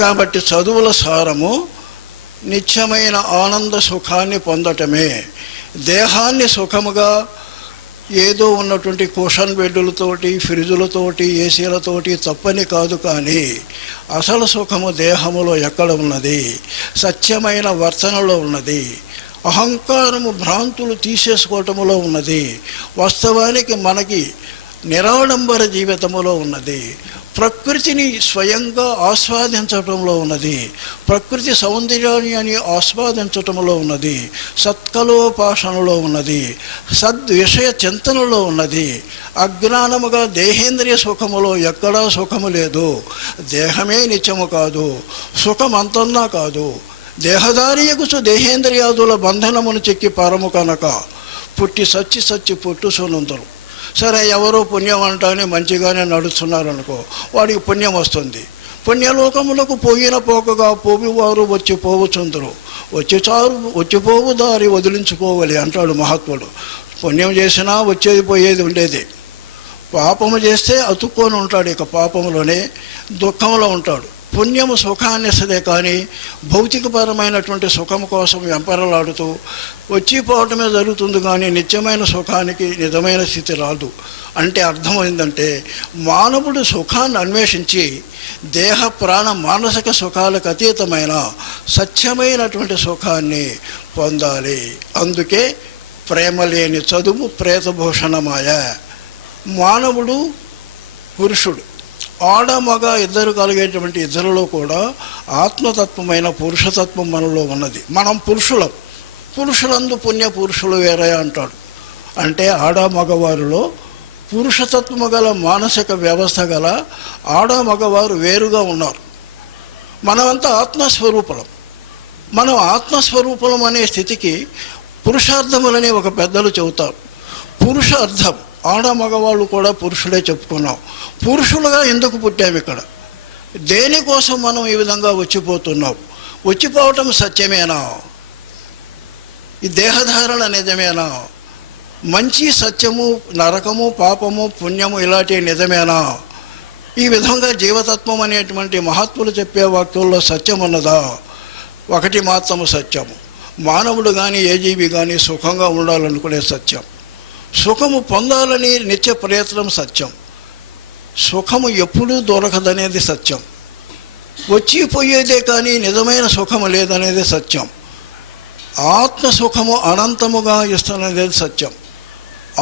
కాబట్టి చదువుల సారము నిత్యమైన ఆనంద సుఖాన్ని పొందటమే. దేహాన్ని సుఖముగా ఏదో ఉన్నటువంటి కుషన్ బెడ్డులతోటి, ఫ్రిడ్జులతోటి, ఏసీలతోటి తప్పని కాదు. కానీ అసలు సుఖము దేహములో ఎక్కడ ఉన్నది? సత్యమైన వర్తనలో ఉన్నది. అహంకారము, భ్రాంతులు తీసేసుకోవటములో ఉన్నది. వాస్తవానికి మనకి నిరాడంబర జీవితములో ఉన్నది. ప్రకృతిని స్వయంగా ఆస్వాదించటంలో ఉన్నది. ప్రకృతి సౌందర్యాన్ని ఆస్వాదించటంలో ఉన్నది. సత్కలోపాసనలో ఉన్నది. సద్విషయ చింతనలో ఉన్నది. అజ్ఞానముగా దేహేంద్రియ సుఖములో ఎక్కడా సుఖము లేదు. దేహమే నిత్యము కాదు, సుఖం అంతన్నా కాదు. దేహదారియగుచు దేహేంద్రియాదుల బంధనమును చెక్కి పరము కనుక పుట్టి సచ్చి పుట్టు సునందరు. సరే, ఎవరో పుణ్యం అంటానే మంచిగానే నడుస్తున్నారనుకో, వాడికి పుణ్యం వస్తుంది. పుణ్యలోకములకు పోయిన పోకగా పోవివారు వచ్చి పోవచుందరు. వచ్చిపోవు దారి వదిలించుకోవాలి అంటాడు మహాత్ముడు. పుణ్యం చేసినా వచ్చేది పోయేది ఉండేది. పాపము చేస్తే అతుక్కొని ఉంటాడు, ఇక పాపములోనే దుఃఖంలో ఉంటాడు. పుణ్యము సుఖాన్ని ఇస్తదే కానీ భౌతికపరమైనటువంటి సుఖం కోసం వెంపరలాడుతూ వచ్చిపోవటమే జరుగుతుంది. కానీ నిత్యమైన సుఖానికి నిజమైన స్థితి రాదు. అంటే అర్థమైందంటే మానవుడు సుఖాన్ని అన్వేషించి దేహ ప్రాణ మానసిక సుఖాలకు అతీతమైన సత్యమైనటువంటి సుఖాన్ని పొందాలి. అందుకే ప్రేమ లేని చదువు ప్రేతభూషణమాయ. మానవుడు పురుషుడు, ఆడ మగ ఇద్దరు కలిగేటువంటి ఇద్దరిలో కూడా ఆత్మతత్వమైన పురుషతత్వం మనలో ఉన్నది. మనం పురుషులం. పురుషులందు పుణ్య పురుషులు వేరే అంటాడు. అంటే ఆడ మగవారిలో పురుషతత్వము గల మానసిక వ్యవస్థ గల ఆడ మగవారు వేరుగా ఉన్నారు. మనమంతా ఆత్మస్వరూపులం. మనం ఆత్మస్వరూపులం అనే స్థితికి పురుషార్థములని ఒక పెద్దలు చెబుతారు. పురుషార్థం ఆడ మగవాళ్ళు కూడా పురుషుడే చెప్పుకున్నాం. పురుషులుగా ఎందుకు పుట్టాము ఇక్కడ? దేనికోసం మనం ఈ విధంగా వచ్చిపోతున్నాం? వచ్చిపోవటం సత్యమేనా? ఈ దేహధారణ నిజమేనా? మంచి సత్యము, నరకము, పాపము, పుణ్యము ఇలాంటివి నిజమేనా? ఈ విధంగా జీవతత్వం అనేటువంటి మహాత్ములు చెప్పే వాక్యంలో సత్యం ఉన్నదా? ఒకటి మాత్రము సత్యము. మానవుడు కానీ ఏ జీవి కానీ సుఖంగా ఉండాలనుకునే సత్యం. సుఖము పొందాలని నిత్య ప్రయత్నం సత్యం. సుఖము ఎప్పుడూ దొరకదనేది సత్యం. వచ్చిపోయేదే కానీ నిజమైన సుఖము లేదనేది సత్యం. ఆత్మసుఖము అనంతముగా ఇస్తున్నది సత్యం.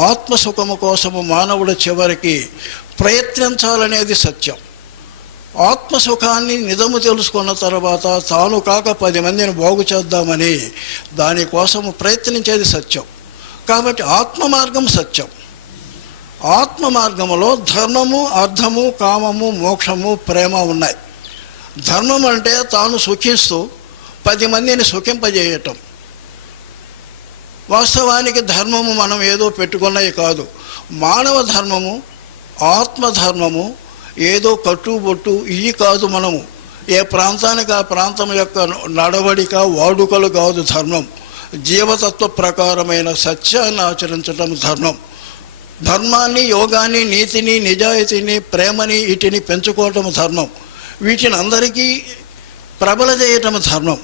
ఆత్మసుఖము కోసము మానవుడు చివరికి ప్రయత్నించాలనేది సత్యం. ఆత్మసుఖాన్ని నిజము తెలుసుకున్న తర్వాత తాను కాక 10 మందిని బాగు చేద్దామని దానికోసము ప్రయత్నించేది సత్యం. కాబట్టి ఆత్మ మార్గం సత్యం. ఆత్మ మార్గములో ధర్మము, అర్థము, కామము, మోక్షము, ప్రేమ ఉన్నాయి. ధర్మం అంటే తాను సుఖిస్తూ 10 మందిని సుఖింపజేయటం. వాస్తవానికి ధర్మము మనం ఏదో పెట్టుకున్నవి కాదు. మానవ ధర్మము, ఆత్మధర్మము ఏదో కట్టుబొట్టు ఇవి కాదు. మనము ఏ ప్రాంతానికి ఆ ప్రాంతం యొక్క నడవడిక, వాడుకలు కాదు ధర్మం. జీవతత్వ ప్రకారమైన సత్యాన్ని ఆచరించడం ధర్మం. ధర్మాన్ని, యోగాన్ని, నీతిని, నిజాయితీని, ప్రేమని వీటిని పెంచుకోవటం ధర్మం. వీటిని అందరికీ ప్రబల చేయటం ధర్మం.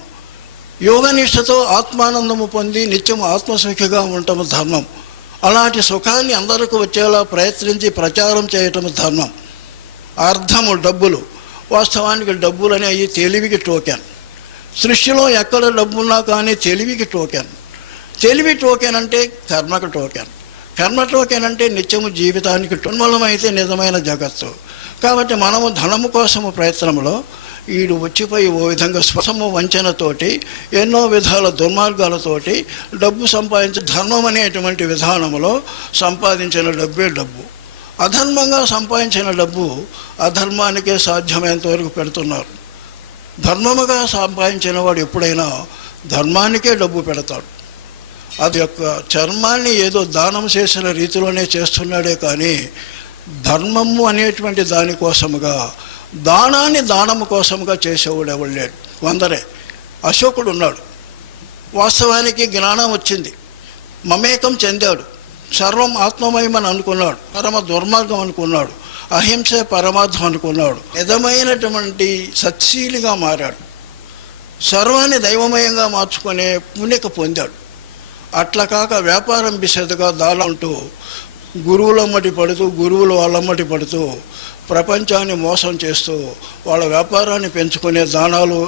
యోగనిష్టతో ఆత్మానందము పొంది నిత్యము ఆత్మసుఖిగా ఉండటం ధర్మం. అలాంటి సుఖాన్ని అందరికీ వచ్చేలా ప్రయత్నించి ప్రచారం చేయటం ధర్మం. అర్థము, డబ్బులు. వాస్తవానికి డబ్బులు అనేవి తెలివికి టోకెన్. సృష్టిలో ఎక్కడ డబ్బున్నా కానీ తెలివికి టోకెన్. తెలివి టోకెన్ అంటే కర్మకు టోకెన్. కర్మ టోకెన్ అంటే నిత్యము జీవితానికి టోన్మూలమైతే నిజమైన జగత్తు. కాబట్టి మనము ధనము కోసము ప్రయత్నంలో వీడు వచ్చిపోయి ఓ విధంగా స్వసము వంచనతోటి ఎన్నో విధాల దుర్మార్గాలతోటి డబ్బు సంపాదించే ధర్మం అనేటువంటి విధానంలో సంపాదించిన డబ్బే డబ్బు. అధర్మంగా సంపాదించిన డబ్బు అధర్మానికే సాధ్యమైనంత వరకు పెడుతున్నారు. ధర్మముగా సంపాదించిన వాడు ఎప్పుడైనా ధర్మానికే డబ్బు పెడతాడు. అది యొక్క చర్మాన్ని ఏదో దానం చేసిన రీతిలోనే చేస్తున్నాడే కానీ ధర్మము అనేటువంటి దానికోసముగా, దానాన్ని దానము కోసముగా చేసేవాడు ఎవడు లేడు. కొందరే. అశోకుడు ఉన్నాడు. వాస్తవానికి జ్ఞానం వచ్చింది, మమేకం చెందాడు, సర్వం ఆత్మమయమని అనుకున్నాడు, పరమ దుర్మార్గం అనుకున్నాడు, అహింసే పరమార్థం అనుకున్నాడు, నిజమైనటువంటి సత్శీలిగా మారాడు, సర్వాన్ని దైవమయంగా మార్చుకునే పుణ్యక పొందాడు. అట్లా కాక వ్యాపారం బిసెదగా దాలంటూ గురువులమ్మటి పడుతూ, గురువులు వాళ్ళమ్మటి పడుతూ ప్రపంచాన్ని మోసం చేస్తూ వాళ్ళ వ్యాపారాన్ని పెంచుకునే దానాలు,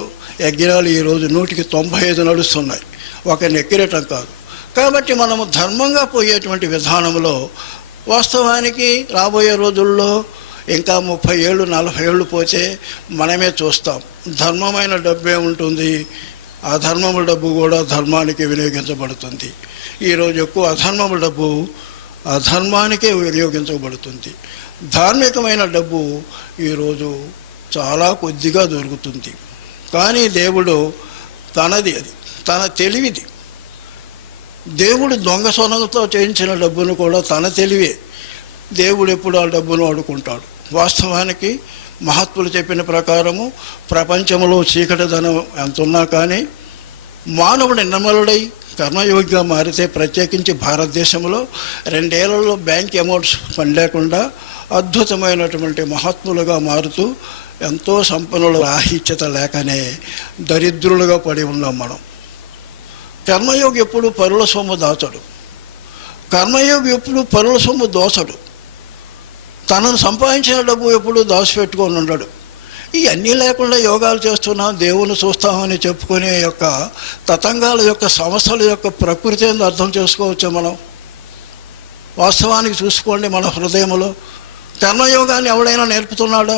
యజ్ఞాలు ఈరోజు 195 నడుస్తున్నాయి. ఒకరిని ఎక్కిరటం కాదు. కాబట్టి మనము ధర్మంగా పోయేటువంటి విధానంలో వాస్తవానికి రాబోయే రోజుల్లో ఇంకా 30 ఏళ్ళు 40 ఏళ్ళు పోతే మనమే చూస్తాం. ధర్మమైన డబ్బే ఉంటుంది, అధర్మము డబ్బు కూడా ధర్మానికి వినియోగించబడుతుంది. ఈరోజు ఎక్కువ అధర్మము డబ్బు అధర్మానికే వినియోగించబడుతుంది. ధార్మికమైన డబ్బు ఈరోజు చాలా కొద్దిగా దొరుకుతుంది. కానీ దేవుడు తనది, అది తన తెలివిది. దేవుడు దొంగ సొనగతో చేయించిన డబ్బును కూడా తన తెలివే. దేవుడు ఎప్పుడు ఆ డబ్బును వాడుకుంటాడు. వాస్తవానికి మహాత్ములు చెప్పిన ప్రకారము ప్రపంచంలో చీకటి ధనం ఎంత ఉన్నా కానీ మానవుడు నిర్మలుడై కర్మయోగిగా మారితే, ప్రత్యేకించి భారతదేశంలో 2 ఏళ్లలో బ్యాంక్ అమౌంట్స్ పని లేకుండా అద్భుతమైనటువంటి మహాత్ములుగా మారుతూ ఎంతో సంపన్నుల రాహిత్యత లేకనే దరిద్రులుగా పడి ఉన్నాం మనం. కర్మయోగి ఎప్పుడు పరుల సొమ్ము దాచడు. కర్మయోగి ఎప్పుడు పరుల సొమ్ము దోచడు. తనను సంపాదించిన డబ్బు ఎప్పుడు దాచిపెట్టుకొని ఉండడు. ఇవన్నీ లేకుండా యోగాలు చేస్తున్నాం, దేవుని చూస్తామని చెప్పుకునే యొక్క తతంగాల యొక్క సమస్యల యొక్క ప్రకృతి ఏందో అర్థం చేసుకోవచ్చు మనం. వాస్తవానికి చూసుకోండి, మన హృదయంలో కర్మయోగాన్ని ఎవడైనా నేర్పుతున్నాడా?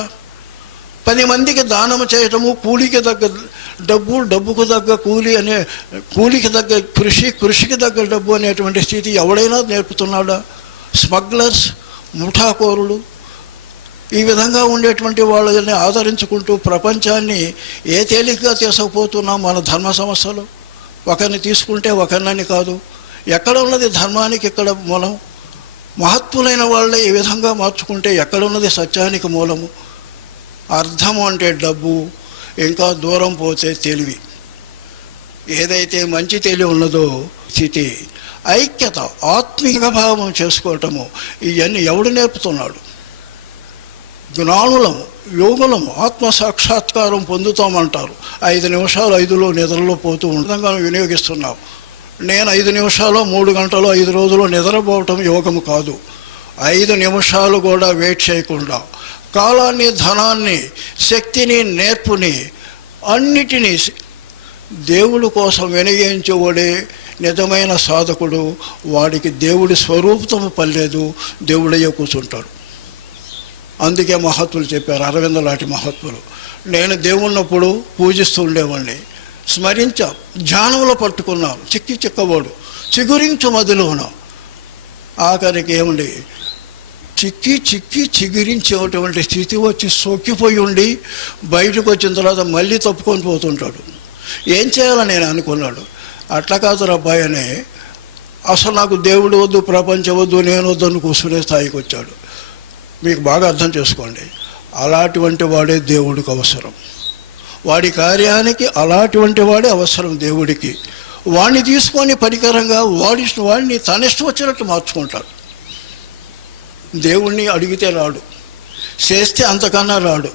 10 మందికి దానము చేయటము, కూలికి తగ్గ డబ్బు, డబ్బుకు తగ్గ కూలి అనే, కూలికి తగ్గ కృషి, కృషికి తగ్గ డబ్బు అనేటువంటి స్థితి ఎవడైనా నేర్పుతున్నాడా? స్మగ్లర్స్, ముఠాకోరులు, ఈ విధంగా ఉండేటువంటి వాళ్ళని ఆదరించుకుంటూ ప్రపంచాన్ని ఏ తేలికగా తీసుకుపోతున్నాం మన ధర్మ సమస్యలు. ఒకరిని తీసుకుంటే ఒకరినని కాదు. ఎక్కడ ఉన్నది ధర్మానికి ఇక్కడ మూలం? మహత్తులైన వాళ్ళే ఈ విధంగా మార్చుకుంటే ఎక్కడ ఉన్నది సత్యానికి మూలము? అర్థము అంటే డబ్బు, ఇంకా దూరం పోతే తెలివి. ఏదైతే మంచి తెలివి ఉన్నదో స్థితి, ఐక్యత, ఆత్మీయ భావం చేసుకోవటము, ఇవన్నీ ఎవడు నేర్పుతున్నాడు? జ్ఞానులము, యోగులము ఆత్మసాక్షాత్కారం పొందుతామంటారు. 5 నిమిషాలు 5లో నిద్రలో పోతూ ఉండగా వినియోగిస్తున్నాం. నేను 5 నిమిషాలు 3 గంటలు 5 రోజులు నిద్రపోవటం యోగము కాదు. 5 నిమిషాలు కూడా వెయిట్ చేయకుండా కాలాన్ని, ధనాన్ని, శక్తిని, నేర్పుని అన్నిటినీ దేవుడి కోసం వినియోగించేవాడే నిజమైన సాధకుడు. వాడికి దేవుడి స్వరూపము పర్లేదు, దేవుడయ్యే కూర్చుంటాడు. అందుకే మహాత్ములు చెప్పారు, అరవింద లాంటి మహాత్ములు, నేను దేవున్నప్పుడు పూజిస్తూ ఉండేవాడిని, స్మరించా, ధ్యానంలో పట్టుకున్నాను, చిక్కబోడు చిగురించు మదిలోన. ఆఖరికి ఏమండి, చిగురించేటువంటి స్థితి వచ్చి సొక్కిపోయి ఉండి బయటకు వచ్చిన తర్వాత మళ్ళీ తప్పుకొని పోతుంటాడు. ఏం చేయాలని నేను అనుకున్నాడు. అట్లా కాదు అబ్బాయి అని, అసలు నాకు దేవుడు వద్దు, ప్రపంచం వద్దు, నేను వద్దని కూర్చునే స్థాయికి వచ్చాడు. మీకు బాగా అర్థం చేసుకోండి, అలాంటి వాడే దేవుడికి అవసరం. వాడి కార్యానికి అలాంటి వాడే అవసరం దేవుడికి. వాడిని తీసుకొని పరికరంగా వాడిని తన ఇష్టం వచ్చినట్టు మార్చుకుంటాడు. దేవుణ్ణి అడిగితే రాడు, చేస్తే అంతకన్నా రాడు.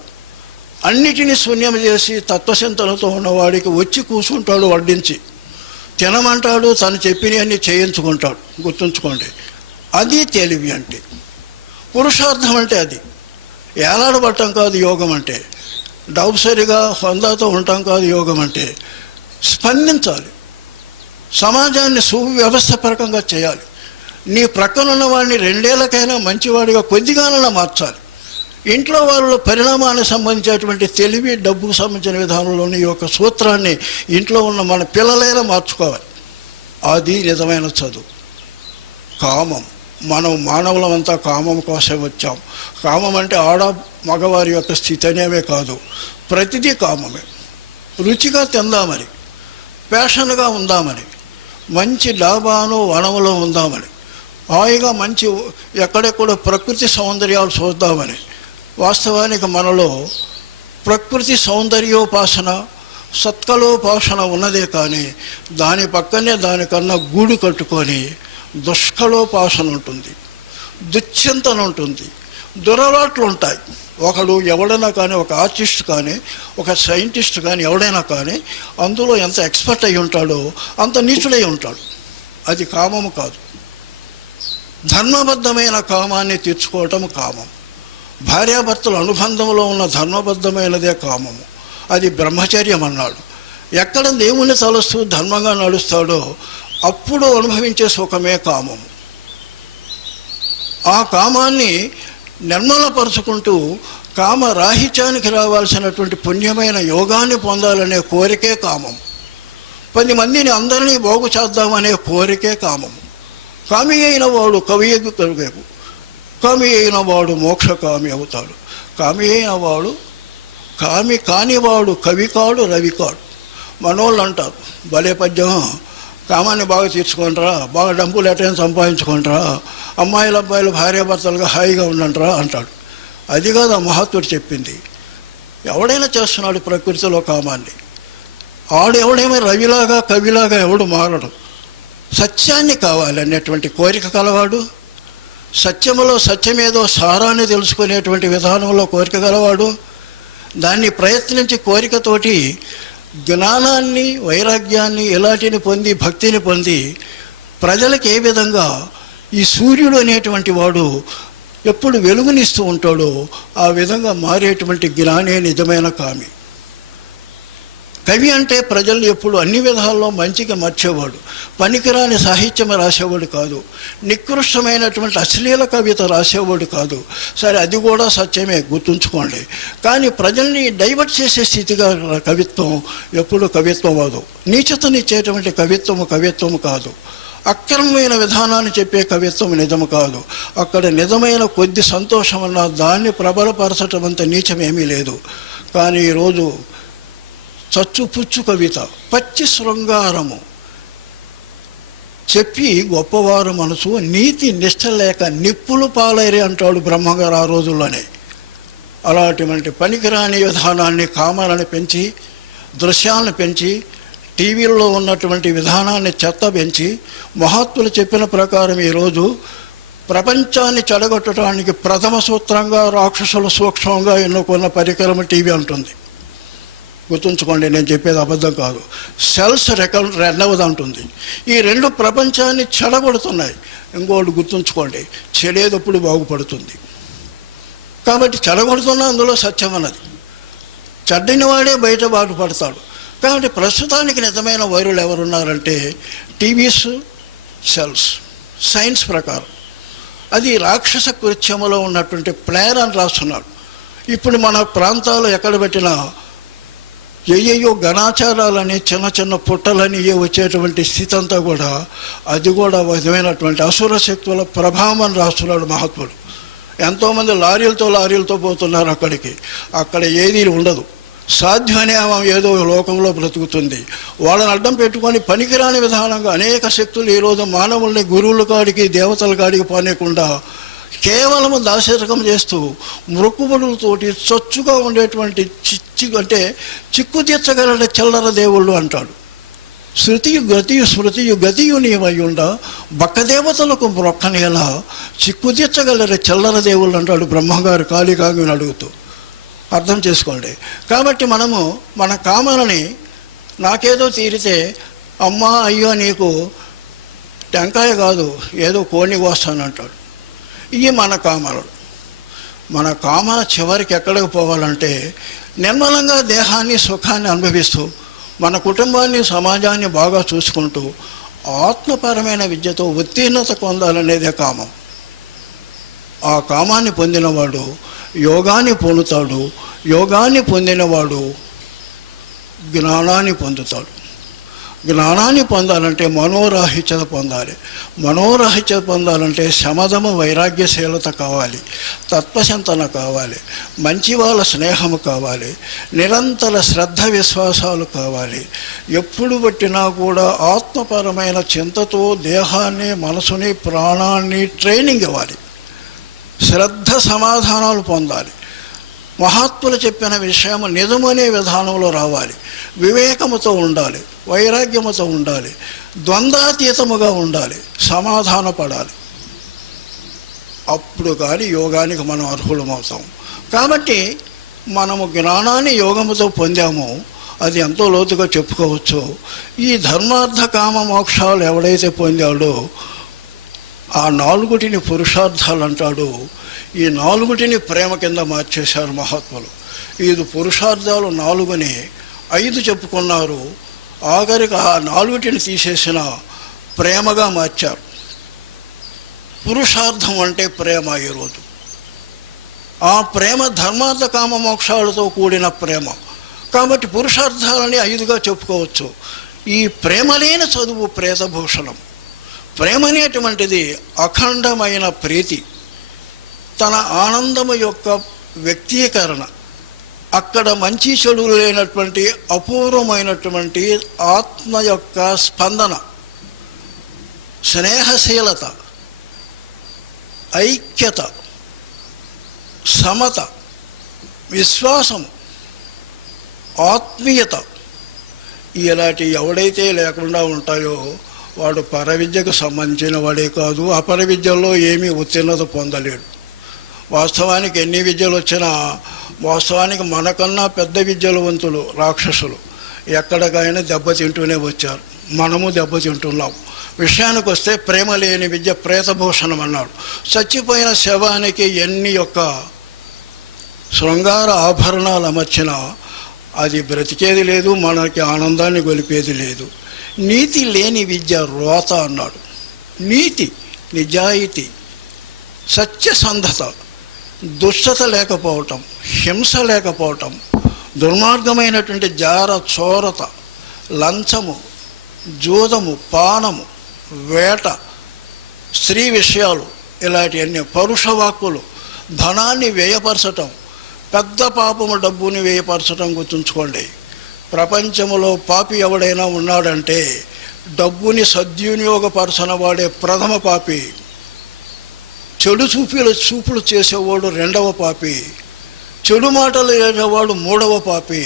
అన్నిటినీ శూన్యం చేసి తత్వచింతనతో ఉన్నవాడికి వచ్చి కూర్చుంటాడు, వడ్డించి తినమంటాడు, తను చెప్పినవన్నీ చేయించుకుంటాడు. గుర్తుంచుకోండి, అది తెలివి అంటే. పురుషార్థం అంటే అది. ఏలాడబట్టం కాదు యోగం అంటే. డౌసరిగా హొందాతో ఉండటం కాదు యోగం అంటే. స్పందించాలి, సమాజాన్ని సువ్యవస్థపరకంగా చేయాలి. నీ ప్రక్కనున్న వాడిని 2 ఏళ్ళకైనా మంచివాడిగా కొద్దిగానైనా మార్చాలి. ఇంట్లో వాళ్ళ పరిణామానికి సంబంధించినటువంటి తెలివి, డబ్బుకు సంబంధించిన విధానంలోని ఈ యొక్క సూత్రాన్ని ఇంట్లో ఉన్న మన పిల్లలైనా మార్చుకోవాలి. అది నిజమైన చదువు. కామం, మనం మానవులమంతా కామం కోసం వచ్చాం. కామం అంటే మగవారి యొక్క స్థితి అనేవే కాదు, ప్రతిదీ కామమే. రుచిగా తిందామని, ప్యాషన్గా ఉందామని, మంచి లాభాను వనములో ఉందామని, హాయిగా మంచి ఎక్కడెక్కడో ప్రకృతి సౌందర్యాలు చూద్దామని. వాస్తవానికి మనలో ప్రకృతి సౌందర్యోపాసన, సత్కలోపాసన ఉన్నదే కానీ దాని పక్కనే దానికన్నా గూడు కట్టుకొని దుష్కలోపాసన ఉంటుంది, దుశ్చింతన ఉంటుంది, దురలవాట్లు ఉంటాయి. ఒకడు ఎవడైనా కానీ, ఒక ఆర్టిస్ట్ కానీ, ఒక సైంటిస్ట్ కానీ, ఎవడైనా కానీ అందులో ఎంత ఎక్స్పర్ట్ అయి ఉంటాడో అంత నీచుడై ఉంటాడు. అది కామము కాదు. ధర్మబద్ధమైన కామాన్ని తీర్చుకోవటం కామం. భార్యాభర్తల అనుబంధంలో ఉన్న ధర్మబద్ధమైనదే కామము. అది బ్రహ్మచర్యం అన్నాడు. ఎక్కడ దేవుని తలస్తూ ధర్మంగా నడుస్తాడో అప్పుడు అనుభవించే సుఖమే కామము. ఆ కామాన్ని నిర్మలపరుచుకుంటూ కామరాహిత్యానికి రావాల్సినటువంటి పుణ్యమైన యోగాన్ని పొందాలనే కోరికే కామం. 10 మందిని అందరినీ బాగు చేద్దామనే కోరికే కామము. కామి అయిన వాడు కవియకు కలుగేపు, కామి అయిన వాడు మోక్షకామి అవుతాడు. కామి అయిన వాడు కామి కానివాడు కవి కాడు, రవి కాడు. మనోళ్ళు అంటారు, భలే పద్యం, కామాన్ని బాగా తీర్చుకుంటారా, బాగా డబ్బులు ఎటైనా సంపాదించుకుంటారా, అబ్బాయిలు భార్యాభర్తలుగా హాయిగా ఉండంటారా అంటాడు. అది కాదు ఆ మహాత్ముడు చెప్పింది. ఎవడైనా చేస్తున్నాడు ప్రకృతిలో కామాన్ని. ఎవడేమో రవిలాగా కవిలాగా ఎవడు మారడు. సత్యాన్ని కావాలి అనేటువంటి కోరిక కలవాడు, సత్యములో సత్యమేదో సారాన్ని తెలుసుకునేటువంటి విధానంలో కోరిక గలవాడు, దాన్ని ప్రయత్నించి కోరికతోటి జ్ఞానాన్ని, వైరాగ్యాన్ని ఇలాంటిని పొంది, భక్తిని పొంది ప్రజలకు ఏ విధంగా ఈ సూర్యుడు అనేటువంటి వాడు ఎప్పుడు వెలుగునిస్తూ ఉంటాడో ఆ విధంగా మారేటువంటి జ్ఞానే నిజమైన కామి. కవి అంటే ప్రజలు ఎప్పుడు అన్ని విధాల్లో మంచిగా మర్చేవాడు, పనికిరాని సాహిత్యం రాసేవాడు కాదు, నికృష్టమైనటువంటి అశ్లీల కవిత రాసేవాడు కాదు. సరే, అది కూడా సత్యమే, గుర్తుంచుకోండి. కానీ ప్రజల్ని డైవర్ట్ చేసే స్థితిగా కవిత్వం ఎప్పుడు కవిత్వం అవ్వదు. నీచతనిచ్చేటువంటి కవిత్వము కాదు. అక్రమమైన విధానాన్ని చెప్పే కవిత్వం నిజము కాదు. అక్కడ నిజమైన కొద్ది సంతోషం అన్నా దాన్ని ప్రబలపరచటం అంత నీచమేమీ లేదు. కానీ ఈరోజు చచ్చుపుచ్చు కవిత, పచ్చి శృంగారము చెప్పి గొప్పవారు మనసు నీతి నిష్ట లేక నిప్పులు పాలైరి అంటాడు బ్రహ్మగారు ఆ రోజుల్లోనే. అలాంటి పనికిరాని విధానాన్ని, కామాలను పెంచి, దృశ్యాలను పెంచి, టీవీల్లో ఉన్నటువంటి విధానాన్ని చెత్త పెంచి, మహాత్ములు చెప్పిన ప్రకారం ఈరోజు ప్రపంచాన్ని చెడగొట్టడానికి ప్రథమ సూత్రంగా రాక్షసులు సూక్ష్మంగా ఎన్నుకున్న పరికరం టీవీ అంటుంది. గుర్తుంచుకోండి, నేను చెప్పేది అబద్ధం కాదు. సెల్స్ రెండవది అంటుంది. ఈ రెండు ప్రపంచాన్ని చెడగొడుతున్నాయి. ఇంకోటి గుర్తుంచుకోండి, చెడేటప్పుడు బాగుపడుతుంది. కాబట్టి చెడగొడుతున్నా అందులో సత్యం అన్నది. చెడ్డని వాడే బయట బాటుపడతాడు. కాబట్టి ప్రస్తుతానికి నిజమైన వైరులు ఎవరున్నారంటే టీవీస్, సెల్స్. సైన్స్ ప్రకారం అది రాక్షస కృత్యములో ఉన్నటువంటి ప్లేయర్ అని రాస్తున్నాడు. ఇప్పుడు మన ప్రాంతాల్లో ఎక్కడ పెట్టినా ఏయో గణాచారాలని చిన్న చిన్న పుట్టలని వచ్చేటువంటి స్థితి అంతా కూడా అది కూడా విధమైనటువంటి అసుర శక్తుల ప్రభావం అని రాస్తున్నాడు మహాత్ముడు. ఎంతోమంది లారీలతో పోతున్నారు అక్కడికి. అక్కడ ఏదీ ఉండదు. సాధ్యమనే ఏదో లోకంలో బ్రతుకుతుంది. వాళ్ళని అడ్డం పెట్టుకొని పనికిరాని విధానంగా అనేక శక్తులు ఈరోజు మానవుల్ని గురువుల కాడికి దేవతల కాడికి పోనీయకుండా కేవలము దాశరకం చేస్తూ మృక్కుబడులతోటి చొచ్చుగా ఉండేటువంటి చిక్కు తీర్చగల చిల్లర దేవుళ్ళు అంటాడు. శృతియు గతియు స్మృతియు గతియు నీవయ్యుండ బక్కదేవతలకు మొక్కనేలా చిక్కు తీర్చగలరు చిల్లర దేవుళ్ళు అంటాడు బ్రహ్మగారు కాళికాంగిని అడుగుతూ. అర్థం చేసుకోండి. కాబట్టి మనము మన కామనని నాకేదో తీరితే అమ్మా అయ్యో నీకు టెంకాయ కాదు ఏదో కోడిని కోస్తానంటాడు. ఇవి మన కామనలు. మన కామన చివరికి ఎక్కడికి పోవాలంటే నిర్మలంగా దేహాన్ని సుఖాన్ని అనుభవిస్తూ మన కుటుంబాన్ని సమాజాన్ని బాగా చూసుకుంటూ ఆత్మపరమైన విద్యతో ఉత్తీర్ణత పొందాలనేదే కామం. ఆ కామాన్ని పొందినవాడు యోగాన్ని పొందుతాడు. యోగాన్ని పొందినవాడు జ్ఞానాన్ని పొందుతాడు. జ్ఞానాన్ని పొందాలంటే మనోరాహిత్యత పొందాలి. మనోరాహిత్యత పొందాలంటే శమదమ వైరాగ్యశీలత కావాలి, తత్వచింతన కావాలి, మంచి వాళ్ళ స్నేహము కావాలి, నిరంతర శ్రద్ధ విశ్వాసాలు కావాలి. ఎప్పుడు పట్టినా కూడా ఆత్మపరమైన చింతతో దేహాన్ని మనసుని ప్రాణాన్ని ట్రైనింగ్ ఇవ్వాలి. శ్రద్ధ సమాధానాలు పొందాలి. మహాత్ములు చెప్పిన విషయం నిజమనే విధానంలో రావాలి. వివేకముతో ఉండాలి, వైరాగ్యముతో ఉండాలి, ద్వంద్వాతీతముగా ఉండాలి, సమాధాన పడాలి. అప్పుడు కానీ యోగానికి మనం అర్హులమవుతాం. కాబట్టి మనము జ్ఞానాన్ని యోగముతో పొందామో అది ఎంతో లోతుగా చెప్పుకోవచ్చు. ఈ ధర్మార్థ కామ మోక్షాలు ఎవడైతే పొందాడో ఆ నాలుగుటిని పురుషార్థాలు అంటాడు. ఈ నాలుగుటిని ప్రేమ కింద మార్చేశారు మహాత్ములు. ఇది పురుషార్థాలు 4ని 5 చెప్పుకున్నారు. ఆఖరికి ఆ 4టిని తీసేసిన ప్రేమగా మార్చారు. పురుషార్థం అంటే ప్రేమ. ఈరోజు ఆ ప్రేమ ధర్మార్థ కామ మోక్షాలతో కూడిన ప్రేమ. కాబట్టి పురుషార్థాలని 5గా చెప్పుకోవచ్చు. ఈ ప్రేమ లేని చదువు ప్రేతభూషణం. ప్రేమ అనేటువంటిది అఖండమైన ప్రీతి, తన ఆనందము యొక్క వ్యక్తీకరణ. అక్కడ మంచి చెడులు లేనటువంటి అపూర్వమైనటువంటి ఆత్మ యొక్క స్పందన, స్నేహశీలత, ఐక్యత, సమత, విశ్వాసం, ఆత్మీయత ఇలాంటి ఎవడైతే లేకుండా ఉంటాయో వాడు పరవిద్యకు సంబంధించిన వాడే కాదు. అపర విద్యల్లో ఏమీ ఉత్తీర్ణత పొందలేడు. వాస్తవానికి ఎన్ని విద్యలు వచ్చినా వాస్తవానికి మనకన్నా పెద్ద విద్యలవంతులు రాక్షసులు ఎక్కడికైనా దెబ్బతింటూనే వచ్చారు. మనము దెబ్బతింటున్నాం. విషయానికి వస్తే ప్రేమ లేని విద్య ప్రేతభూషణం అన్నాడు. చచ్చిపోయిన శవానికి ఎన్ని యొక్క శృంగార ఆభరణాలు అమర్చినా అది బ్రతికేది లేదు, మనకి ఆనందాన్ని గొలిపేది లేదు. నీతి లేని విద్య రోత అన్నాడు. నీతి, నిజాయితీ, సత్యసంధత, దుష్టత లేకపోవటం, హింస లేకపోవటం, దుర్మార్గమైనటువంటి జార చోరత, లంచము, జూదము, పానము, వేట, స్త్రీ విషయాలు, ఇలాంటివన్నీ పరుషవాక్కులు, ధనాన్ని వ్యయపరచటం, పెద్ద పాపము డబ్బుని వ్యయపరచటం. గుర్తుంచుకోండి, ప్రపంచంలో పాపి ఎవడైనా ఉన్నాడంటే డబ్బుని సద్వినియోగపరచని వాడే ప్రథమ పాపి. చెడు చూపులు చేసేవాడు 2వ పాపి. చెడు మాటలు చేసేవాడు 3వ పాపి.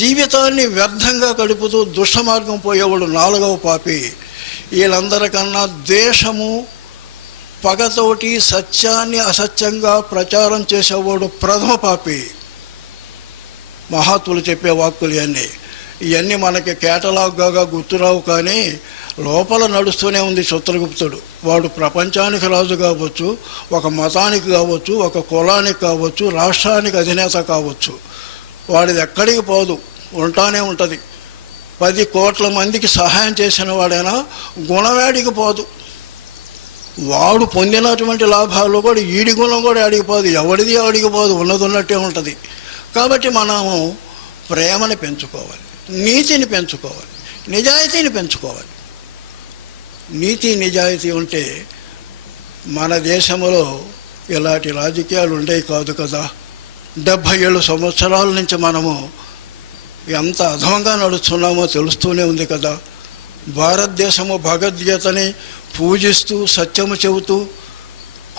జీవితాన్ని వ్యర్థంగా గడుపుతూ దుష్టమార్గం పోయేవాడు 4వ పాపి. వీళ్ళందరికన్నా ద్వేషము, పగతోటి సత్యాన్ని అసత్యంగా ప్రచారం చేసేవాడు ప్రథమ పాపి. మహాత్ములు చెప్పే వాక్కులు ఇవన్నీ మనకి కేటలాగ్గా గుర్తురావు, కానీ లోపల నడుస్తూనే ఉంది చిత్రగుప్తుడు. వాడు ప్రపంచానికి రాజు కావచ్చు, ఒక మతానికి కావచ్చు, ఒక కులానికి కావచ్చు, రాష్ట్రానికి అధినేత కావచ్చు. వాడిది ఎక్కడికి పోదు, ఉంటానే ఉంటుంది. 10 కోట్ల మందికి సహాయం చేసిన వాడైనా గుణవేడికి పోదు. వాడు పొందినటువంటి లాభాలు కూడా ఈడి గుణం కూడా అడిగిపోదు, ఎవడిది అడిగిపోదు, ఉన్నది ఉన్నట్టే ఉంటుంది. కాబట్టి మనము ప్రేమని పెంచుకోవాలి, నీతిని పెంచుకోవాలి, నిజాయితీని పెంచుకోవాలి. నీతి నిజాయితీ ఉంటే మన దేశంలో ఇలాంటి రాజకీయాలు ఉండేవి కాదు కదా. 77 సంవత్సరాల నుంచి మనము ఎంత అధమంగా నడుస్తున్నామో తెలుస్తూనే ఉంది కదా. భారతదేశము భగవద్గీతని పూజిస్తూ సత్యము చెబుతూ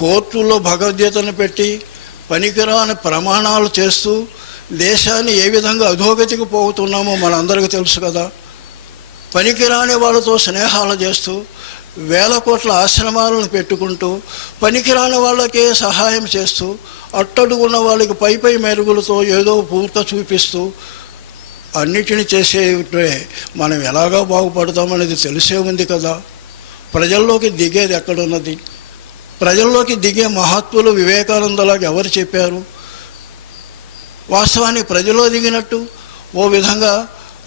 కోర్టుల్లో భగవద్గీతను పెట్టి పనికిరాని ప్రమాణాలు చేస్తూ దేశాన్ని ఏ విధంగా అధోగతికి పోతున్నామో మనందరికీ తెలుసు కదా. పనికిరాని వాళ్ళతో స్నేహాలు చేస్తూ వేల కోట్ల ఆశ్రమాలను పెట్టుకుంటూ పనికిరాని వాళ్ళకే సహాయం చేస్తూ అట్టడుగున్న వాళ్ళకి పై మెరుగులతో ఏదో పూర్త చూపిస్తూ అన్నిటిని చేసే మనం ఎలాగా బాగుపడతామనేది తెలిసే ఉంది కదా. ప్రజల్లోకి దిగేది ఎక్కడున్నది? ప్రజల్లోకి దిగే మహాత్ములు వివేకానందలాగా ఎవరు చెప్పారు? వాస్తవానికి ప్రజల్లో దిగినట్టు ఓ విధంగా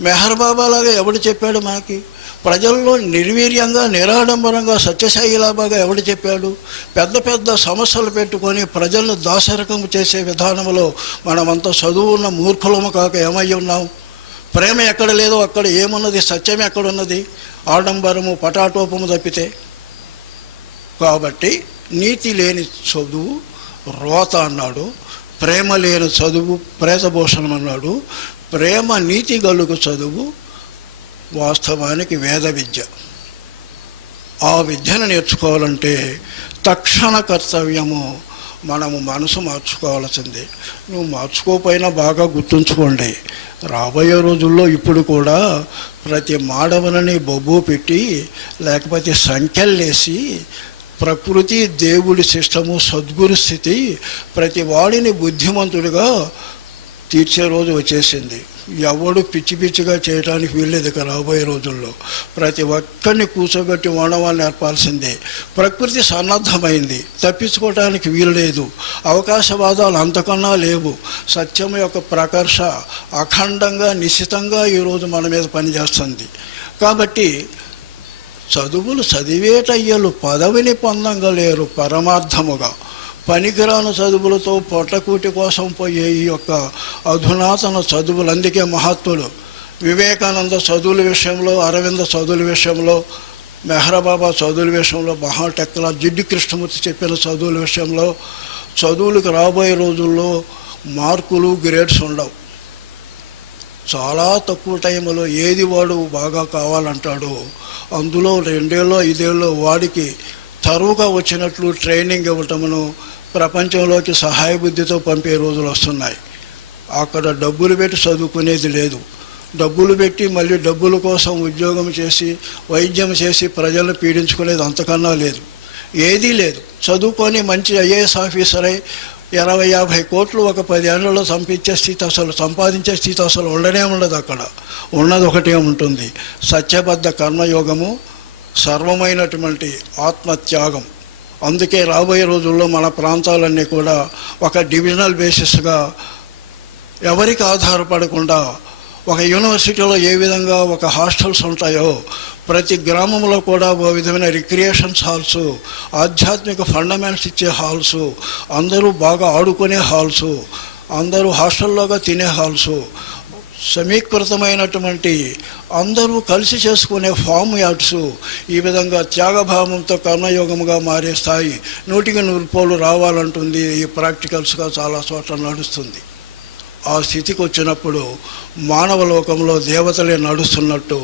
మెహర్ బాబాలాగా ఎవడు చెప్పాడు మనకి? ప్రజల్లో నిర్వీర్యంగా నిరాడంబరంగా సత్యసాయిలాబాగా ఎవడు చెప్పాడు? పెద్ద పెద్ద సమస్యలు పెట్టుకొని ప్రజలను దాసరకం చేసే విధానంలో మనమంతా చదువున్న మూర్ఖులము కాక ఏమై ఉన్నాం? ప్రేమ ఎక్కడ లేదో అక్కడ ఏమున్నది? సత్యం ఎక్కడున్నది? ఆడంబరము పటాటోపము తప్పితే. కాబట్టి నీతి లేని చదువు రోత అన్నాడు, ప్రేమ లేని చదువు ప్రేతభూషణం అన్నాడు. ప్రేమ నీతి గలుగు చదువు వాస్తవానికి వేద విద్య. ఆ విద్యను నేర్చుకోవాలంటే తక్షణ కర్తవ్యము మనము మనసు మార్చుకోవాల్సిందే. నువ్వు మార్చుకోకపోయినా బాగా గుర్తుంచుకోండి, రాబోయే రోజుల్లో ఇప్పుడు కూడా ప్రతి మానవులని బొబ్బు పెట్టి లేకపోతే సంఖ్యలేసి ప్రకృతి దేవుడి సిస్టము సద్గురు స్థితి ప్రతి వాడిని బుద్ధిమంతుడిగా తీర్చే రోజు వచ్చేసింది. ఎవడు పిచ్చి పిచ్చిగా చేయడానికి వీల్లేదు ఇక రాబోయే రోజుల్లో. ప్రతి ఒక్కరిని కూర్చోబెట్టి వాడవాళ్ళు నేర్పాల్సిందే. ప్రకృతి సన్నద్ధమైంది, తప్పించుకోవడానికి వీలు లేదు. అవకాశవాదాలు అంతకన్నా లేవు. సత్యం యొక్క ప్రకర్ష అఖండంగా నిశ్చితంగా ఈరోజు మన మీద పనిచేస్తుంది. కాబట్టి చదువులు చదివేటయ్యలు పదవిని పొందంగలేరు పరమార్థముగా. పనికిరాని చదువులతో పొట్టకూటి కోసం పోయే ఈ యొక్క అధునాతన చదువులు. అందుకే మహాత్ములు వివేకానంద చదువుల విషయంలో, అరవింద చదువుల విషయంలో, మెహరబాబా చదువుల విషయంలో, మహాటెక్కల జిడ్డు కృష్ణమూర్తి చెప్పిన చదువుల విషయంలో చదువులకు రాబోయే రోజుల్లో మార్కులు గ్రేడ్స్ ఉండవు. చాలా తక్కువ టైంలో ఏది వాడు బాగా కావాలంటాడో అందులో 2 ఏళ్ళో 5 ఏళ్ళో వాడికి తరువుగా వచ్చినట్లు ట్రైనింగ్ ఇవ్వటమును ప్రపంచంలోకి సహాయ బుద్ధితో పంపే రోజులు వస్తున్నాయి. అక్కడ డబ్బులు పెట్టి చదువుకునేది లేదు. డబ్బులు పెట్టి మళ్ళీ డబ్బుల కోసం ఉద్యోగం చేసి వైద్యం చేసి ప్రజలను పీడించుకునేది అంతకన్నా లేదు, ఏదీ లేదు. చదువుకొని మంచి ఐఏఎస్ ఆఫీసర్ అయి 20-50 కోట్లు ఒక 10 ఏళ్లలో సంపాదించే స్థితి అసలు ఉండనే ఉండదు. అక్కడ ఉన్నది ఒకటే ఉంటుంది, సత్యబద్ధ కర్మయోగము, సర్వమైనటువంటి ఆత్మత్యాగం. అందుకే రాబోయే రోజుల్లో మన ప్రాంతాలన్నీ కూడా ఒక డివిజనల్ బేసిస్గా ఎవరికి ఆధారపడకుండా ఒక యూనివర్సిటీలో ఏ విధంగా ఒక హాస్టల్స్ ఉంటాయో ప్రతి గ్రామంలో కూడా ఓ విధమైన రిక్రియేషన్స్ హాల్స్, ఆధ్యాత్మిక ఫండమెంట్స్ ఇచ్చే హాల్స్, అందరూ బాగా ఆడుకునే హాల్స్, అందరూ హాస్టల్లోగా తినే హాల్స్, సమీకృతమైనటువంటి అందరూ కలిసి చేసుకునే ఫామ్ యార్డ్స్, ఈ విధంగా త్యాగభావంతో కర్మయోగముగా మారే స్థాయి 100% రావాలంటుంది. ఈ ప్రాక్టికల్స్గా చాలా చోట్ల నడుస్తుంది. ఆ స్థితికి వచ్చినప్పుడు మానవ లోకంలో దేవతలే నడుస్తున్నట్టు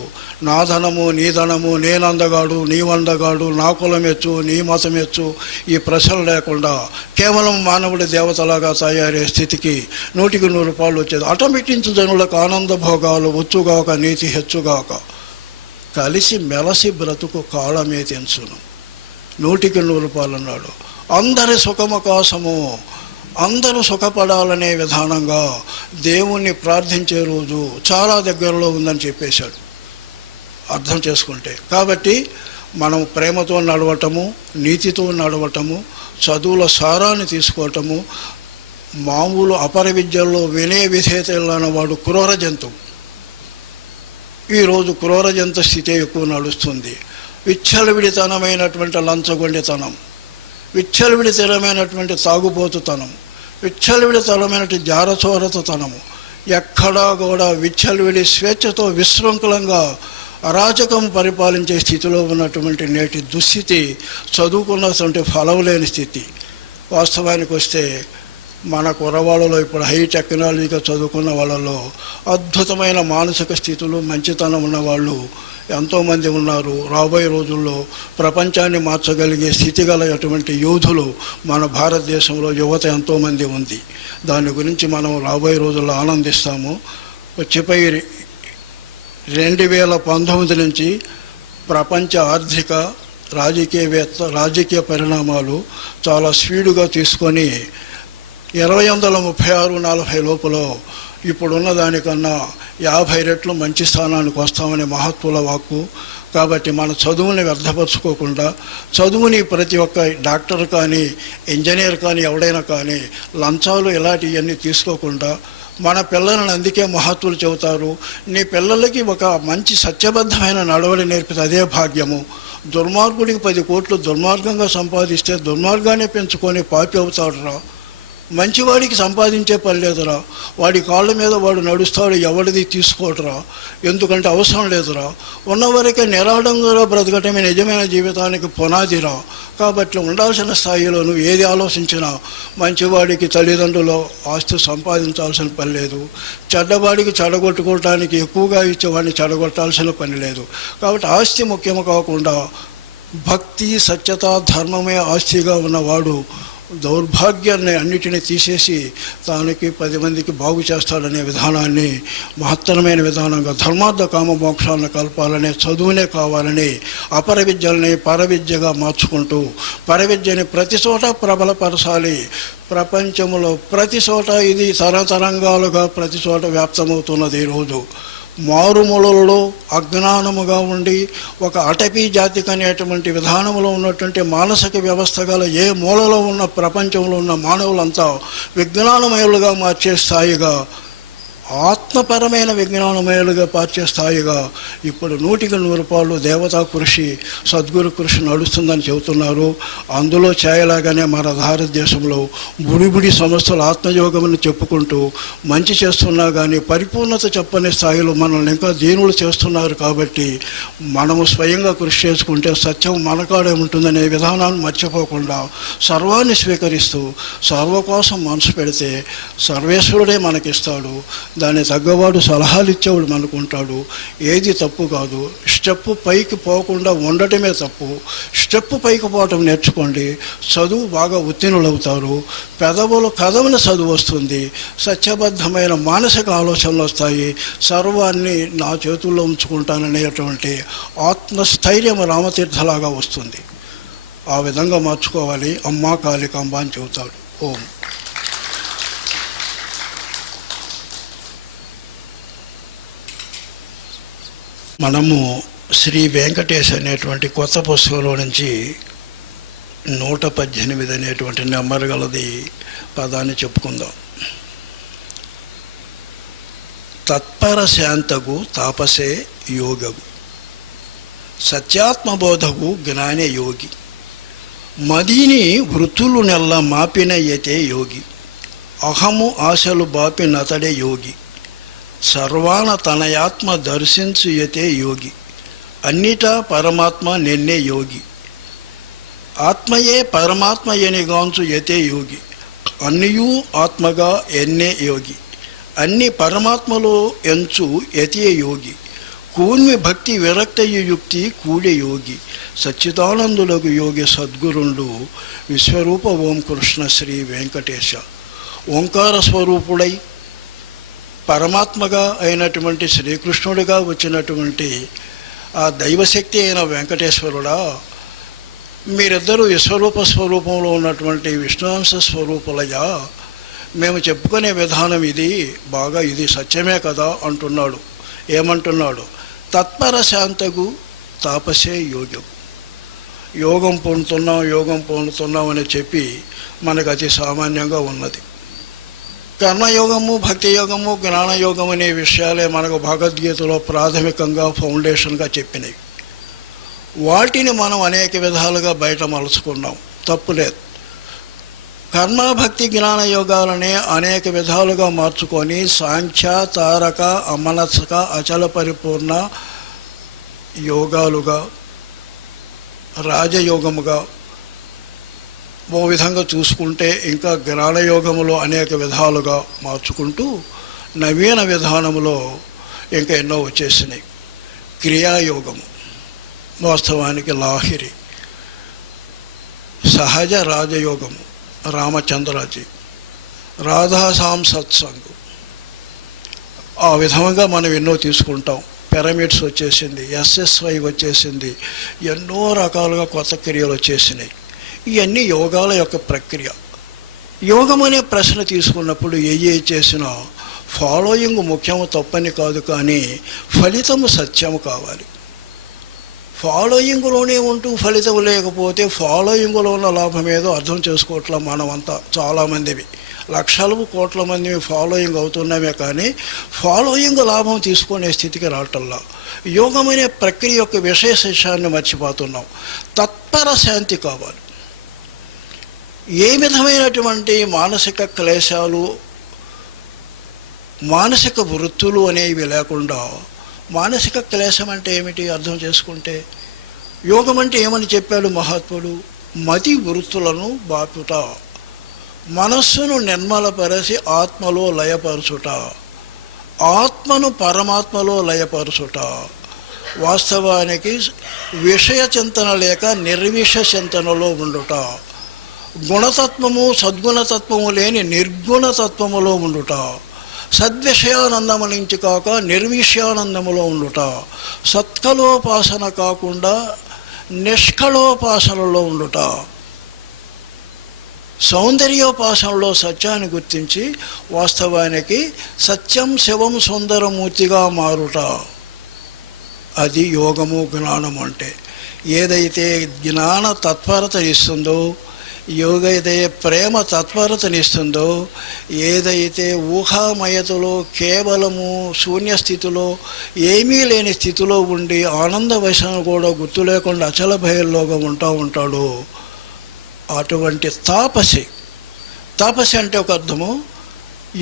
నా ధనము నీ ధనము, నేనందగాడు నీవందగాడు, నా కులమెచ్చు నీ మతమెచ్చు ఈ ప్రశ్నలు లేకుండా కేవలం మానవుడి దేవతలాగా తయారయ్యే స్థితికి 100% వచ్చేది. అటమిటించు జనులకు ఆనంద భోగాలు వచ్చుగాక నీతి హెచ్చుగాక, కలిసి మెలసి బ్రతుకు కాళమే తెంచును. 100 అన్నాడు. అందరి సుఖమకాశము, అందరూ సుఖపడాలనే విధానంగా దేవుణ్ణి ప్రార్థించే రోజు చాలా దగ్గరలో ఉందని చెప్పేశాడు అర్థం చేసుకుంటే. కాబట్టి మనం ప్రేమతో నడవటము, నీతితో నడవటము, చదువుల సారాన్ని తీసుకోవటము, మామూలు అపర విద్యల్లో వినయ విధేయతలైన వాడు క్రూర జంతువు. ఈరోజు క్రూర జంతు స్థితి ఎక్కువ నడుస్తుంది. విచ్చలవిడితనమైనటువంటి లంచగొండితనం, విచ్చలవిడితనమైనటువంటి తాగుబోతుతనం, విచ్చలవిడితనమైనటువంటి జారచోరతనము, ఎక్కడా కూడా విచ్చలవిడి స్వేచ్ఛతో విశృంఖలంగా అరాచకం పరిపాలించే స్థితిలో ఉన్నటువంటి నేటి దుస్థితి చదువుకున్నటువంటి ఫలం లేని స్థితి. వాస్తవానికి వస్తే మన కుర్రవాళ్ళలో ఇప్పుడు హై టెక్నాలజీగా చదువుకున్న వాళ్ళలో అద్భుతమైన మానసిక స్థితులు, మంచితనం ఉన్నవాళ్ళు ఎంతోమంది ఉన్నారు. రాబోయే రోజుల్లో ప్రపంచాన్ని మార్చగలిగే స్థితి గలటువంటి యోధులు మన భారతదేశంలో యువత ఎంతోమంది ఉంది. దాని గురించి మనం రాబోయే రోజుల్లో ఆనందిస్తాము. వచ్చిపోయి 2019 నుంచి ప్రపంచ ఆర్థిక రాజకీయ పరిణామాలు చాలా స్పీడుగా తీసుకొని 2036-40 లోపల ఇప్పుడున్న దానికన్నా 50 రెట్లు మంచి స్థానానికి వస్తామనే మహత్తుల వాక్కు. కాబట్టి మన చదువుని వ్యర్థపరచుకోకుండా, చదువుని ప్రతి ఒక్క డాక్టర్ కానీ ఇంజనీర్ కానీ ఎవడైనా కానీ లంచాలు ఇలాంటివన్నీ తీసుకోకుండా మన పిల్లలను, అందుకే మహత్తులు చెబుతారు, నీ పిల్లలకి ఒక మంచి సత్యబద్ధమైన నడవడి నేర్పితే అదే భాగ్యము. దుర్మార్గుడికి 10 కోట్లు దుర్మార్గంగా సంపాదిస్తే దుర్మార్గాన్ని పెంచుకొని పాపి అవుతాడురా. మంచివాడికి సంపాదించే పని లేదురా, వాడి కాళ్ళ మీద వాడు నడుస్తాడు, ఎవరిది తీసుకోడురా, ఎందుకంటే అవసరం లేదురా. ఉన్నవరకే నిరాడంగా బ్రతకటమే నిజమైన జీవితానికి పునాదిరా. కాబట్టి ఉండాల్సిన స్థాయిలో నువ్వు ఏది ఆలోచించినా మంచివాడికి తల్లిదండ్రులు ఆస్తి సంపాదించాల్సిన పని లేదు, చెడ్డవాడికి చెడగొట్టుకోవడానికి ఎక్కువగా ఇచ్చేవాడిని చెడగొట్టాల్సిన పని లేదు. కాబట్టి ఆస్తి ముఖ్యము కాకుండా భక్తి, సత్యత, ధర్మమే ఆస్తిగా ఉన్నవాడు దౌర్భాగ్యాన్ని అన్నిటినీ తీసేసి తానికి 10 మందికి బాగు చేస్తాడనే విధానాన్ని, మహత్తరమైన విధానంగా ధర్మార్థ కామ మోక్షాలను కలపాలనే చదువునే కావాలని అపర విద్యల్ని పరవిద్యగా మార్చుకుంటూ పరవిద్యని ప్రతి చోట ప్రబలపరచాలి. ప్రపంచంలో ప్రతి చోట ఇది తరతరంగాలుగా ప్రతి చోట వ్యాప్తమవుతున్నది. ఈరోజు మారుమూలలో అజ్ఞానముగా ఉండి ఒక అటవీ జాతికి అనేటువంటి విధానంలో ఉన్నటువంటి మానసిక వ్యవస్థ గల ఏ మూలలో ఉన్న ప్రపంచంలో ఉన్న మానవులంతా విజ్ఞానమయులుగా మార్చే స్థాయిగా, ఆత్మపరమైన విజ్ఞానమయులుగా మార్చే స్థాయిగా ఇప్పుడు 100% దేవతా కృషి, సద్గురు కృషి నడుస్తుందని చెబుతున్నారు. అందులో చేయలాగానే మన భారతదేశంలో బుడిబుడి సంస్థలు ఆత్మయోగమని చెప్పుకుంటూ మంచి చేస్తున్నా కానీ పరిపూర్ణత చెప్పని స్థాయిలో మనల్ని ఇంకా దీనులు చేస్తున్నారు. కాబట్టి మనము స్వయంగా కృషి చేసుకుంటే సత్యం మనకాడే ఉంటుందనే విధానాన్ని మర్చిపోకుండా సర్వాన్ని స్వీకరిస్తూ సర్వ కోసం మనసు పెడితే సర్వేశ్వరుడే మనకిస్తాడు. దాన్ని తగ్గవాడు సలహాలు ఇచ్చేవాడు మనకుంటాడు. ఏది తప్పు కాదు. స్టెప్పు పైకి పోకుండా ఉండటమే తప్పు. స్టెప్పు పైకి పోవటం నేర్చుకోండి. చదువు బాగా ఉత్తీర్ణులవుతారు. పెదవుని చదువు వస్తుంది. సత్యబద్ధమైన మానసిక ఆలోచనలు వస్తాయి. సర్వాన్ని నా చేతుల్లో ఉంచుకుంటాననేటువంటి ఆత్మస్థైర్యం రామతీర్థలాగా వస్తుంది. ఆ విధంగా మార్చుకోవాలి. అమ్మా కాళికాంబ అని చెబుతాడు. ఓం. మనము శ్రీ వెంకటేశ్ అనేటువంటి కొత్త పుస్తకంలో నుంచి 118 అనేటువంటి నెంబర్ గలది పదాన్ని చెప్పుకుందాం. తత్పర శాంతగు తాపసే యోగగు, సత్యాత్మబోధకు జ్ఞానే యోగి, మదిని వృత్తులు నెల్ల మాపిన యతే యోగి, అహము ఆశలు బాపినతడే యోగి, సర్వాన తనయాత్మ దర్శించు యతే యోగి, అన్నిటా పరమాత్మ నిన్నే యోగి, ఆత్మయే పరమాత్మ ఎనిగాంచు యతే యోగి, అన్నియూ ఆత్మగా ఎన్నే యోగి, అన్ని పరమాత్మలో ఎంచు యతే యోగి, కూన్మి భక్తి విరక్తయు యుక్తి కూడే యోగి, సచ్చిదానందులకు యోగి సద్గురుండు విశ్వరూప ఓం కృష్ణ శ్రీ వెంకటేశ. ఓంకార స్వరూపుడై పరమాత్మగా అయినటువంటి శ్రీకృష్ణుడిగా వచ్చినటువంటి ఆ దైవశక్తి అయిన వెంకటేశ్వరుడా, మీరిద్దరూ విశ్వరూప స్వరూపంలో ఉన్నటువంటి విష్ణువంశ స్వరూపులయ్యా, మేము చెప్పుకునే విధానం ఇది, బాగా ఇది సత్యమే కదా అంటున్నాడు. ఏమంటున్నాడు? తత్పర శాంతకు తాపసే యోగం. యోగం పొందుతున్నాం అని చెప్పి మనకు అతి సామాన్యంగా ఉన్నది. కర్మయోగము, భక్తి యోగము, జ్ఞానయోగం అనే విషయాలే మనకు భగవద్గీతలో ప్రాథమికంగా ఫౌండేషన్గా చెప్పినవి. వాటిని మనం అనేక విధాలుగా బయట మలుచుకున్నాం, తప్పులేదు. కర్మ, భక్తి, జ్ఞాన యోగాలనే అనేక విధాలుగా మార్చుకొని సాంఖ్య, తారక, అమనస్క, అచల పరిపూర్ణ యోగాలుగా, రాజయోగముగా ఓ విధంగా చూసుకుంటే, ఇంకా జ్ఞానయోగములో అనేక విధాలుగా మార్చుకుంటూ నవీన విధానములో ఇంకా ఎన్నో వచ్చేసినాయి. క్రియాయోగము వాస్తవానికి లాహిరి, సహజ రాజయోగము రామచంద్రాజీ, రాధాసాం సత్సంగు, ఆ విధంగా మనం ఎన్నో తీసుకుంటాం. పిరమిడ్స్ వచ్చేసింది, SSY వచ్చేసింది, ఎన్నో రకాలుగా కొత్త క్రియలు వచ్చేసినాయి. ఇవన్నీ యోగాల యొక్క ప్రక్రియ. యోగం అనే ప్రశ్న తీసుకున్నప్పుడు ఏ చేసినా ఫాలోయింగ్ ముఖ్యము, తప్పని కాదు, కానీ ఫలితము సత్యము కావాలి. ఫాలోయింగ్లోనే ఉంటూ ఫలితం లేకపోతే ఫాలోయింగ్లో ఉన్న లాభం ఏదో అర్థం చేసుకోవట్లా. మనమంతా చాలామందివి, లక్షలు కోట్ల మంది ఫాలోయింగ్ అవుతున్నామే, కానీ ఫాలోయింగ్ లాభం తీసుకునే స్థితికి రావటంలా. యోగం అనే ప్రక్రియ యొక్క విశేషాన్ని మర్చిపోతున్నాం. తత్పర శాంతి కావాలి. ఏ విధమైనటువంటి మానసిక క్లేశాలు, మానసిక వృత్తులు అనేవి లేకుండా, మానసిక క్లేశం అంటే ఏమిటి అర్థం చేసుకుంటే, యోగం అంటే ఏమని చెప్పాడు మహాత్ముడు? మతి వృత్తులను బాపుట, మనస్సును నిర్మలపరచి ఆత్మలో లయపరచుట, ఆత్మను పరమాత్మలో లయపరచుట. వాస్తవానికి విషయ చింతన లేక నిర్విష చింతనలో ఉండుట, గుణతత్వము సద్గుణతత్వము లేని నిర్గుణతత్వములో ఉండుట, సద్విషయానందము నుంచి కాక నిర్విషయానందములో ఉండుట, సత్కలోపాసన కాకుండా నిష్కలోపాసనలో ఉండుట, సౌందర్యోపాసనలో సత్యాన్ని గుర్తించి వాస్తవానికి సత్యం శివం సుందరమూర్తిగా మారుట. అది యోగము, జ్ఞానము అంటే. ఏదైతే జ్ఞాన తత్పరతనిస్తుందో, ఏదైతే ప్రేమ తత్పరతనిస్తుందో, ఏదైతే ఊహామయతలో కేవలము శూన్యస్థితిలో ఏమీ లేని స్థితిలో ఉండి ఆనందవశాన్ని కూడా గుర్తు లేకుండా అచల భయంలోగా ఉంటాడో అటువంటి తాపసి. తాపసి అంటే ఒక అర్థము,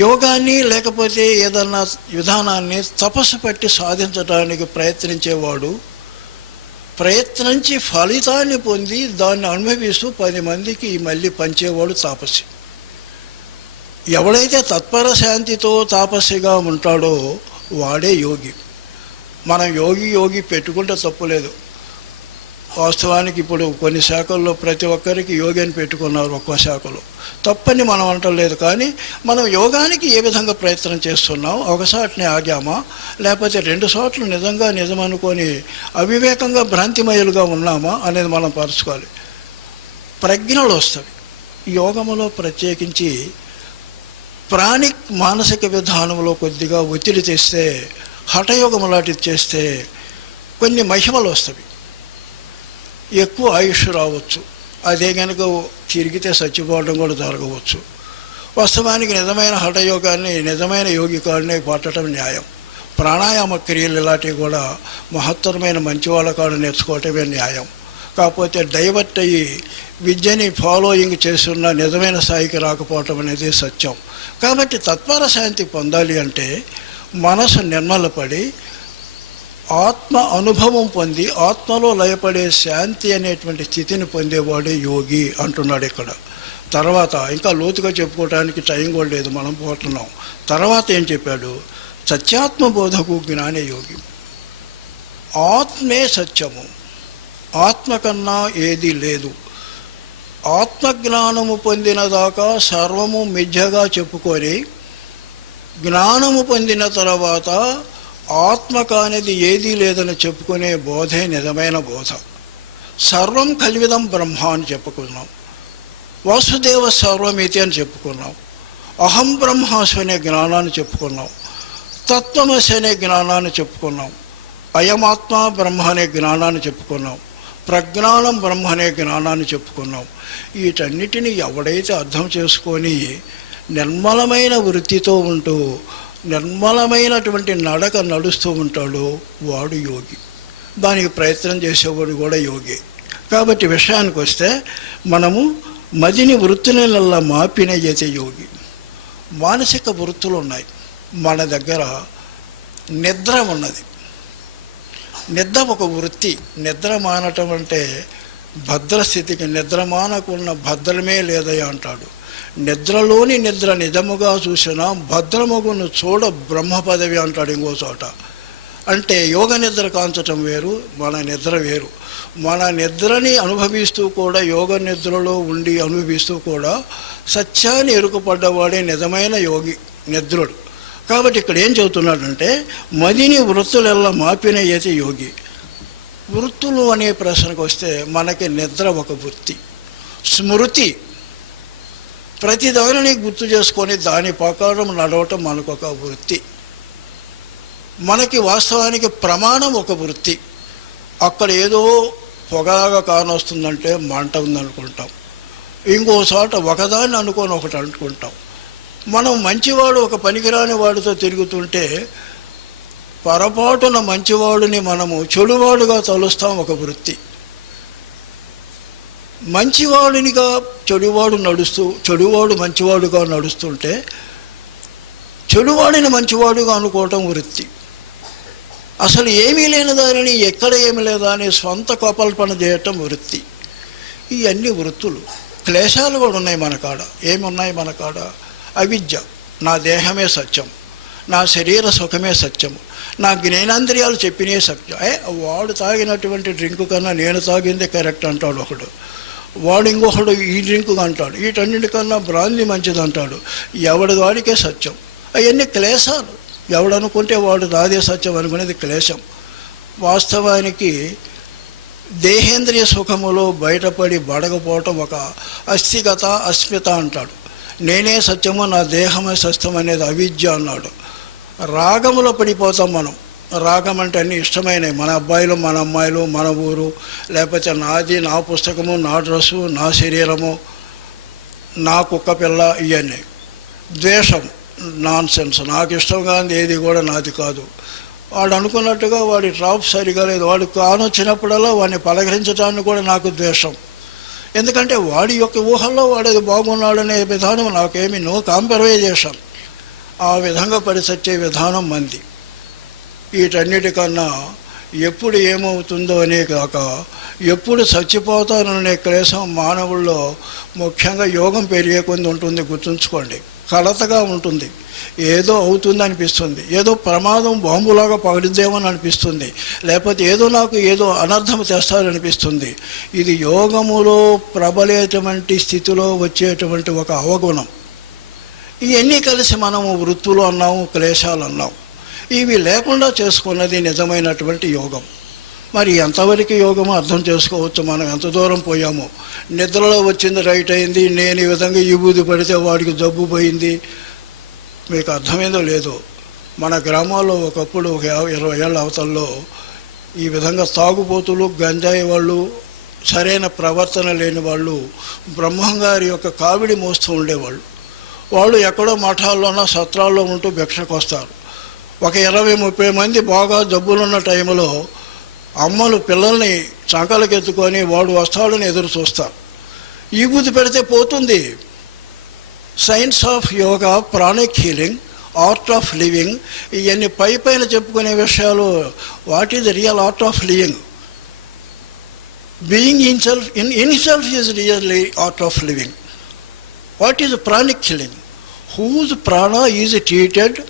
యోగాన్ని లేకపోతే ఏదన్నా విధానాన్ని తపస్సు పట్టి సాధించడానికి ప్రయత్నించేవాడు, ప్రయత్నించి ఫలితాన్ని పొంది దాన్ని అనుభవిస్తూ 10 మందికి మళ్ళీ పంచేవాడు తాపసి. ఎవడైతే తత్పర శాంతితో తాపసిగా ఉంటాడో వాడే యోగి. మనం యోగి పెట్టుకుంటే తప్పులేదు. వాస్తవానికి ఇప్పుడు కొన్ని శాఖల్లో ప్రతి ఒక్కరికి యోగి అని పెట్టుకున్నారు, ఒక్కో శాఖలో. తప్పని మనం అంటలేదు, కానీ మనం యోగానికి ఏ విధంగా ప్రయత్నం చేస్తున్నాం? ఒకసారిని ఆగామా, లేకపోతే 2 చోట్ల నిజమనుకొని అవివేకంగా భ్రాంతిమయులుగా ఉన్నామా అనేది మనం పరుచుకోవాలి. ప్రజ్ఞలు వస్తాయి యోగములో. ప్రత్యేకించి ప్రాణిక్ మానసిక విధానంలో కొద్దిగా ఒత్తిడి తెస్తే, హఠయోగం లాంటిది చేస్తే కొన్ని మహిమలు వస్తాయి. ఎక్కువ ఆయుష్ రావచ్చు, అదే కనుక తిరిగితే చచ్చిపోవడం కూడా జరగవచ్చు. వాస్తవానికి నిజమైన హఠయోగాన్ని, నిజమైన యోగికాడిని పట్టడం న్యాయం. ప్రాణాయామ క్రియలు ఇలాంటివి కూడా మహత్తరమైన మంచి వాళ్ళ కాడ నేర్చుకోవటమే న్యాయం. కాకపోతే డైవర్ట్ అయ్యి విద్యని ఫాలోయింగ్ చేస్తున్న నిజమైన స్థాయికి రాకపోవటం అనేది సత్యం. కాబట్టి తత్పర శాంతి పొందాలి అంటే మనసు నిర్మలపడి ఆత్మ అనుభవం పొంది ఆత్మలో లయపడే శాంతి అనేటువంటి స్థితిని పొందేవాడే యోగి అంటున్నాడు ఇక్కడ. తర్వాత ఇంకా లోతుగా చెప్పుకోవడానికి టైం కూడా లేదు, మనం పోతున్నాం. తర్వాత ఏం చెప్పాడు? సత్యాత్మ బోధకు జ్ఞానే యోగి. ఆత్మే సత్యము, ఆత్మ కన్నా ఏది లేదు. ఆత్మజ్ఞానము పొందిన దాకా సర్వము మిథ్యగా చెప్పుకొని, జ్ఞానము పొందిన తర్వాత ఆత్మ కానిది ఏదీ లేదని చెప్పుకునే బోధే నిజమైన బోధ. సర్వం కలివిదం బ్రహ్మ అని చెప్పుకున్నాం, వాసుదేవ సర్వమితి అని చెప్పుకున్నాం, అహం బ్రహ్మాస్మి అనే జ్ఞానాన్ని చెప్పుకున్నాం, తత్వమసి అనే జ్ఞానాన్ని చెప్పుకున్నాం, అయమాత్మ బ్రహ్మ అనే జ్ఞానాన్ని చెప్పుకున్నాం, ప్రజ్ఞానం బ్రహ్మ అనే జ్ఞానాన్ని చెప్పుకున్నాం. వీటన్నిటిని ఎవడైతే అర్థం చేసుకొని నిర్మలమైన వృత్తితో ఉంటూ నిర్మలమైనటువంటి నడక నడుస్తూ ఉంటాడో వాడు యోగి. దానికి ప్రయత్నం చేసేవాడు కూడా యోగి. కాబట్టి విషయానికి వస్తే మనము మదిని వృత్తులల్లా మాపినయ్యతే యోగి. మానసిక వృత్తులు ఉన్నాయి. మన దగ్గర నిద్ర ఉన్నది. నిద్ర ఒక వృత్తి. నిద్ర మానటం అంటే భద్రస్థితికి, నిద్ర మానకున్న భద్రమే లేదయ్యా అంటాడు. నిద్రలోని నిద్ర నిజముగా చూసినా భద్రమగును చూడ బ్రహ్మ పదవి అంటాడు ఇంకో చోట. అంటే యోగ నిద్ర కాంచటం వేరు, మన నిద్ర వేరు. మన నిద్రని అనుభవిస్తూ కూడా, యోగ నిద్రలో ఉండి అనుభవిస్తూ కూడా సత్యాన్ని ఎరుకుపడ్డవాడే నిజమైన యోగి, నిద్రుడు. కాబట్టి ఇక్కడ ఏం చెబుతున్నాడంటే మదిని వృత్తులెల్లా మాపిన యతి యోగి. వృత్తులు అనే ప్రశ్నకు వస్తే మనకి నిద్ర ఒక వృత్తి, స్మృతి ప్రతి దానిని గుర్తు చేసుకొని దాని ప్రకారం నడవటం మనకొక వృత్తి. మనకి వాస్తవానికి ప్రమాణం ఒక వృత్తి. అక్కడ ఏదో పొగలాగా కానొస్తుందంటే మంట ఉందనుకుంటాం, ఇంకో చోట ఒకదాన్ని అనుకొని ఒకటి అనుకుంటాం. మనం మంచివాడు ఒక పనికిరాని వాడితో తిరుగుతుంటే పొరపాటున మంచివాడిని మనము చెడువాడుగా తలుస్తాం, ఒక వృత్తి. మంచివాడినిగా చెడువాడు మంచివాడుగా నడుస్తుంటే చెడువాడిని మంచివాడుగా అనుకోవటం వృత్తి. అసలు ఏమీ లేని దానిని ఎక్కడ ఏమి లేదా అని స్వంత కల్పన చేయటం వృత్తి. ఇవన్నీ వృత్తులు. క్లేశాలు కూడా ఉన్నాయి మన కాడ. ఏమున్నాయి మన కాడ? అవిద్య, నా దేహమే సత్యం, నా శరీర సుఖమే సత్యము, నా జ్ఞానేంద్రియాలు చెప్పినే సత్యం. వాడు తాగినటువంటి డ్రింకు కన్నా నేను తాగిందే కరెక్ట్ అంటాడు ఒకడు. వాడు ఇంకొకడు ఈ డ్రింకు అంటాడు, వీటన్నిటికన్నా బ్రాందీ మంచిది అంటాడు. ఎవడి వాడికే సత్యం. అవన్నీ క్లేశాలు. ఎవడనుకుంటే వాడు నాదే సత్యం అనుకునేది క్లేశం. వాస్తవానికి దేహేంద్రియ సుఖములో బయటపడి బడకపోవటం ఒక అస్థిగత, అస్మిత అంటాడు. నేనే సత్యము, నా దేహమే సత్యం అనేది అవిద్య అన్నాడు. రాగములో పడిపోతాం మనం. రాగం అంటే అన్నీ ఇష్టమైనవి, మన అబ్బాయిలు, మన అమ్మాయిలు, మన ఊరు, లేకపోతే నాది, నా పుస్తకము, నా డ్రెస్సు, నా శరీరము, నా కుక్క పిల్ల, ఇవన్నీ. ద్వేషం, నాన్ సెన్స్, నాకు ఇష్టం కాదు ఏది కూడా నాది కాదు. వాడు అనుకున్నట్టుగా వాడి డ్రాప్ సరిగా లేదు, వాడు కానొచ్చినప్పుడల్లా వాడిని పలకరించడానికి కూడా నాకు ద్వేషం. ఎందుకంటే వాడి యొక్క ఊహల్లో వాడేది బాగున్నాడనే విధానం నాకేమి నో కాంప్రమైజేషన్. ఆ విధంగా పరిసచ్చే విధానం మంది. వీటన్నిటికన్నా ఎప్పుడు ఏమవుతుందో అనే కాక ఎప్పుడు చచ్చిపోతాననే క్లేశం మానవుల్లో ముఖ్యంగా యోగం పెరిగే కొంది ఉంటుంది. గుర్తుంచుకోండి, కలతగా ఉంటుంది. ఏదో అవుతుంది అనిపిస్తుంది, ఏదో ప్రమాదం బాంబులాగా పగిలిద్దేమని అనిపిస్తుంది, లేకపోతే ఏదో అనర్థం తెస్తారనిపిస్తుంది. ఇది యోగములో ప్రబలేటువంటి స్థితిలో వచ్చేటువంటి ఒక అవగుణం. ఇవన్నీ కలిసి మనము వృత్తులు అన్నాము, క్లేశాలు అన్నాము. ఇవి లేకుండా చేసుకున్నది నిజమైనటువంటి యోగం. మరి ఎంతవరకు యోగమో అర్థం చేసుకోవచ్చు. మనం ఎంత దూరం పోయామో. నిద్రలో వచ్చింది రైట్ అయింది, నేను ఈ విధంగా ఈ బూది పడితే వాడికి జబ్బు పోయింది. మీకు అర్థమైందో లేదో, మన గ్రామాల్లో ఒకప్పుడు ఒక 20 ఏళ్ళ అవతల్లో ఈ విధంగా తాగుబోతులు, గంజాయి వాళ్ళు, సరైన ప్రవర్తన లేని వాళ్ళు బ్రహ్మంగారి యొక్క కావిడి మోస్తూ ఉండేవాళ్ళు. వాళ్ళు ఎక్కడో మఠాల్లోనో సత్రాల్లో ఉంటూ భిక్షకు వస్తారు. ఒక 20-30 మంది బాగా జబ్బులున్న టైంలో అమ్మలు పిల్లల్ని చంకలకు ఎత్తుకొని వాడు వస్తాడని ఎదురు చూస్తారు. ఈ బుద్ధి పెడితే పోతుంది. Science of yoga, pranic healing, art of living, ఇవన్నీ పైన చెప్పుకునే విషయాలు. What is the real art of living? Being in self is really art of living. What is pranic healing? Whose prana is treated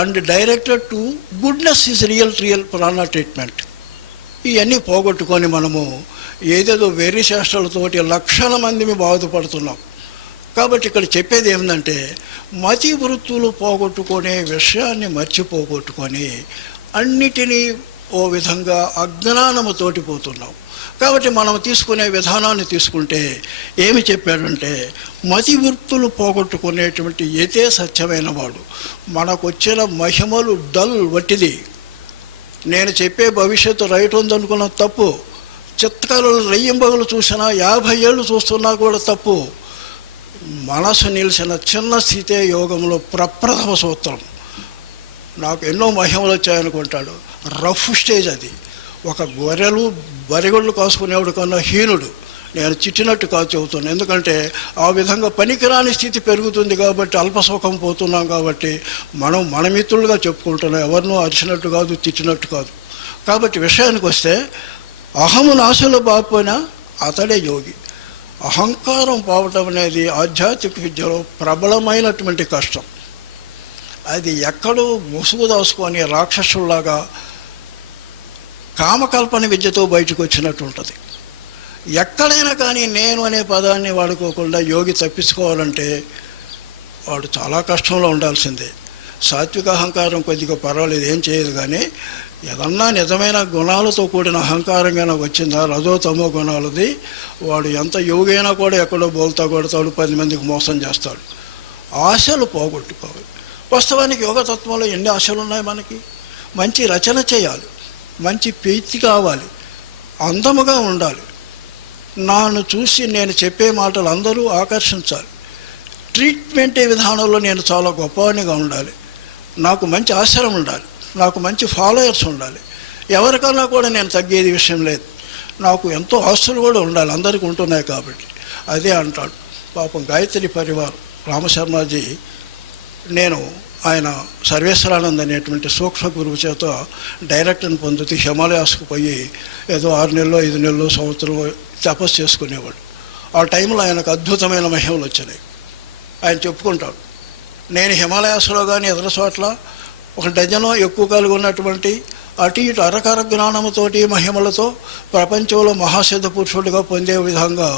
and directed to goodness is real prana treatment. ఇవన్నీ పోగొట్టుకొని మనము ఏదేదో వెర్రి చేష్టలతోటి లక్షల మందిని బాధపడుతున్నాం. కాబట్టి ఇక్కడ చెప్పేది ఏమిటంటే మతి వృత్తులు పోగొట్టుకునే విషయాన్ని మర్చిపోగొట్టుకొని అన్నిటినీ ఓ విధంగా అజ్ఞానముతోటి పోతున్నాం. కాబట్టి మనం తీసుకునే విధానాన్ని తీసుకుంటే ఏమి చెప్పాడంటే, మతి వృత్తులు పోగొట్టుకునేటువంటి యతే సత్యమైన వాడు. మనకు వచ్చిన మహిమలు డల్ వట్టిది. నేను చెప్పే భవిష్యత్తు రైట్ ఉందనుకున్న తప్పు. చిత్తకాలు రెయ్యింబగలు చూసినా 50 ఏళ్ళు చూస్తున్నా కూడా తప్పు. మనసు నిలిచిన చిన్న స్థితే యోగంలో ప్రప్రథమ సూత్రం. నాకు ఎన్నో మహిమలు వచ్చాయనుకుంటాడు. రఫ్ స్టేజ్ అది. ఒక గొర్రెలు బరిగొళ్ళు కాసుకునేవాడు కన్నా హీనుడు. నేను చిట్టినట్టు కాదు చెబుతున్నాను. ఎందుకంటే ఆ విధంగా పనికిరాని స్థితి పెరుగుతుంది కాబట్టి, అల్పసుఖం పోతున్నాం కాబట్టి మనం మన మిత్రులుగా చెప్పుకుంటున్నాం. ఎవరినో అరిచినట్టు కాదు, తిట్టినట్టు కాదు. కాబట్టి విషయానికి వస్తే, అహము నాశలో బాపోయినా అతడే యోగి. అహంకారం పోవటం అనేది ఆధ్యాత్మిక విద్యలో ప్రబలమైనటువంటి కష్టం. అది ఎక్కడో ముసుగు దాసుకొని రాక్షసుల్లాగా కామకల్పన విద్యతో బయటకు వచ్చినట్టు ఉంటుంది. ఎక్కడైనా కానీ నేను అనే పదాన్ని వాడుకోకుండా యోగి తప్పించుకోవాలంటే వాడు చాలా కష్టంలో ఉండాల్సిందే. సాత్విక అహంకారం కొద్దిగా పర్వాలేదు, ఏం చేయదు. కానీ ఏదన్నా నిజమైన గుణాలతో కూడిన అహంకారంగా వచ్చిందా, రజో తమో గుణాలది, వాడు ఎంత యోగి అయినా కూడా ఎక్కడో బోల్తా కొడతాడు, 10 మందికి మోసం చేస్తాడు. ఆశలు పోగొట్టుకోవాలి. వాస్తవానికి యోగతత్వంలో ఎన్ని ఆశలు ఉన్నాయి మనకి. మంచి రచన చేయాలి, మంచి ప్రీతి కావాలి, అందముగా ఉండాలి, నన్ను చూసి నేను చెప్పే మాటలు అందరూ ఆకర్షించాలి, ట్రీట్మెంట్ విధానంలో నేను చాలా గొప్పవాడిగా ఉండాలి, నాకు మంచి ఆశ్రయం ఉండాలి, నాకు మంచి ఫాలోయర్స్ ఉండాలి, ఎవరికన్నా కూడా నేను తగ్గేది విషయం లేదు, నాకు ఎంతో ఆస్తులు కూడా ఉండాలి, అందరికీ ఉంటున్నాయి కాబట్టి. అదే అంటాడు పాపం గాయత్రి పరివారం రామశర్మాజీ. నేను ఆయన సర్వేశ్వరానంద్ అనేటువంటి సూక్ష్మ గురువు చేత డైరెక్టర్ని పొందుతూ హిమాలయాస్కు పోయి ఏదో 6 నెలలో 5 నెలలో సంవత్సరం తపస్సు చేసుకునేవాడు. ఆ టైంలో ఆయనకు అద్భుతమైన మహిమలు వచ్చినాయి. ఆయన చెప్పుకుంటాడు, నేను హిమాలయాస్లో కానీ ఇతర చోట్ల 1 డజనో ఎక్కువ కలిగి ఉన్నటువంటి అటు ఇటు అరకర జ్ఞానంతోటి మహిమలతో ప్రపంచంలో మహాసిద్ధ పురుషుడిగా పొందే విధంగా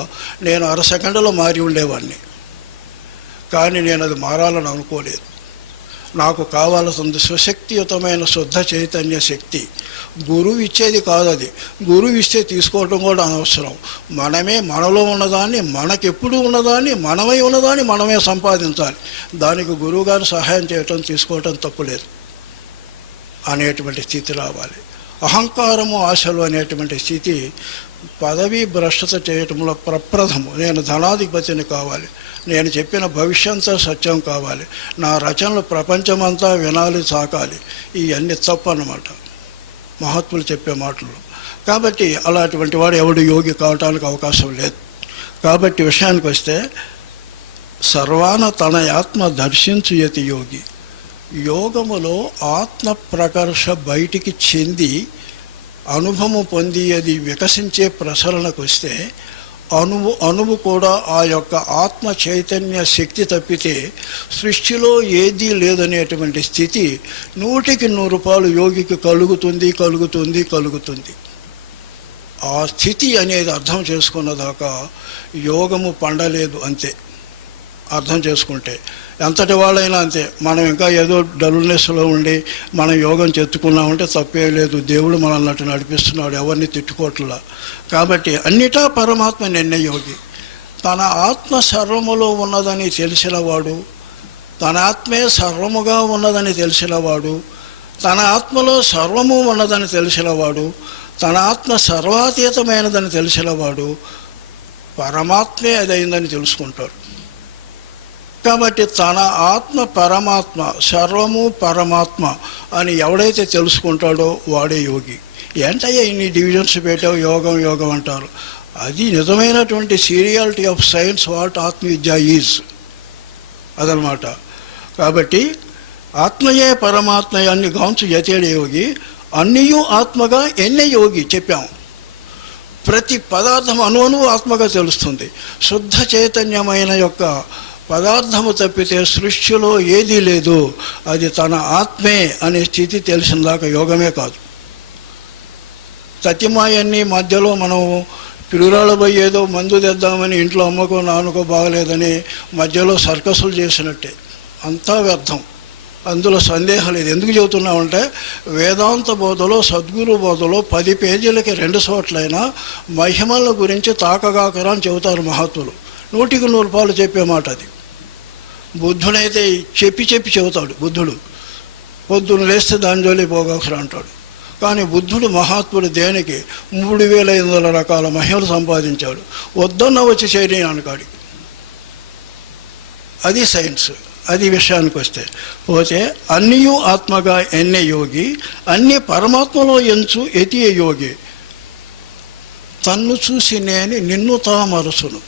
నేను 1/2 సెకండ్లో మారి ఉండేవాడిని. కానీ నేను అది మారాలని అనుకోలేదు. నాకు కావాల్సింది సుశక్తియుతమైన శుద్ధ చైతన్య శక్తి. గురువు ఇచ్చేది కాదు అది. గురువు ఇస్తే తీసుకోవడం కూడా అనవసరం. మనమే మనలో ఉన్నదాన్ని, మనకెప్పుడు ఉన్నదాన్ని, మనమై ఉన్నదాన్ని మనమే సంపాదించాలి. దానికి గురువుగారు సహాయం చేయటం, తీసుకోవటం తప్పులేదు అనేటువంటి స్థితి రావాలి. అహంకారము ఆశలు అనేటువంటి స్థితి పదవీ భ్రష్టత చేయటంలో ప్రప్రథము. నేను ధనాధిపతిని కావాలి, నేను చెప్పిన భవిష్యంతా సత్యం కావాలి, నా రచనలు ప్రపంచమంతా వినాలి, సాకాలి, ఇవన్నీ తప్పు అన్నమాట మహాత్ములు చెప్పే మాటలు. కాబట్టి అలాంటి వాడు ఎవడు యోగి కావటానికి అవకాశం లేదు. కాబట్టి విషయానికి వస్తే, సర్వాన తన ఆత్మ దర్శించు యతి యోగి. యోగములో ఆత్మ ప్రకర్ష బయటికి చెంది అనుభవం పొంది అది వికసించే ప్రసరణకు వస్తే, అణువు కూడా ఆ యొక్క ఆత్మ చైతన్య శక్తి తప్పితే సృష్టిలో ఏదీ లేదనేటువంటి స్థితి 100కి 100 యోగికి కలుగుతుంది. ఆ స్థితి అనేది అర్థం చేసుకున్నదాకా యోగము పండలేదు అంతే. అర్థం చేసుకుంటే ఎంతటి వాళ్ళైనా అంతే. మనం ఇంకా ఏదో డల్నెస్లో ఉండి మనం యోగం చెత్తుకున్నామంటే తప్పే లేదు. దేవుడు మనల్ని అటు నడిపిస్తున్నాడు, ఎవరిని తిట్టుకోవట్లా. కాబట్టి అన్నిటా పరమాత్మ నిన్నే యోగి. తన ఆత్మ సర్వములో ఉన్నదని తెలిసినవాడు, తన ఆత్మే సర్వముగా ఉన్నదని తెలిసినవాడు, తన ఆత్మలో సర్వము ఉన్నదని తెలిసినవాడు, తన ఆత్మ సర్వాతీతమైనదని తెలిసినవాడు పరమాత్మే అదైందని తెలుసుకుంటాడు. కాబట్టి తన ఆత్మ పరమాత్మ, సర్వము పరమాత్మ అని ఎవడైతే తెలుసుకుంటాడో వాడే యోగి. ఏంటయ్యా ఇన్ని డివిజన్స్ పెట్టావు, యోగం అంటారు. అది నిజమైనటువంటి సీరియాలిటీ ఆఫ్ సైన్స్, వాట్ ఆత్మవిద్య ఈజ్ అదనమాట. కాబట్టి ఆత్మయే పరమాత్మ అన్ని గాంచు యతేడే యోగి, అన్నియు ఆత్మగా ఎన్నే యోగి చెప్పాము. ప్రతి పదార్థం అణువు ఆత్మగా తెలుస్తుంది. శుద్ధ చైతన్యమైన యొక్క పదార్థము తప్పితే సృష్టిలో ఏదీ లేదు. అది తన ఆత్మే అనే స్థితి తెలిసిందాక యోగమే కాదు. సత్యమాయన్ని మధ్యలో మనం పిడురాళ్ళబోయి ఏదో మందు తెద్దామని ఇంట్లో అమ్మకో నాన్నకో బాగలేదని మధ్యలో సర్కసులు చేసినట్టే, అంతా వ్యర్థం. అందులో సందేహం లేదు. ఎందుకు చెబుతున్నామంటే వేదాంత బోధలో సద్గురు బోధలో 10 పేజీలకి 2 చోట్లైనా మహిమల గురించి తాకగాకరా అని చెబుతారు మహాత్ములు. 100కి 100 పాలు చెప్పే మాట అది. బుద్ధుడైతే చెప్పి చెబుతాడు. బుద్ధుడు పొద్దున్న లేస్తే దాని జోలి పోగాకరా అంటాడు. కానీ బుద్ధుడు మహాత్ముడు దేనికి 3500 రకాల మహిమలు సంపాదించాడు. వద్దన్న వచ్చి చేయని కాడికి. అది సైన్స్. అది విషయానికి పోతే అన్నియు ఆత్మగా ఎన్నే యోగి, అన్ని పరమాత్మలో ఎంచు ఎతియ యోగి, తన్ను చూసి నేను నిన్ను తా మరసును,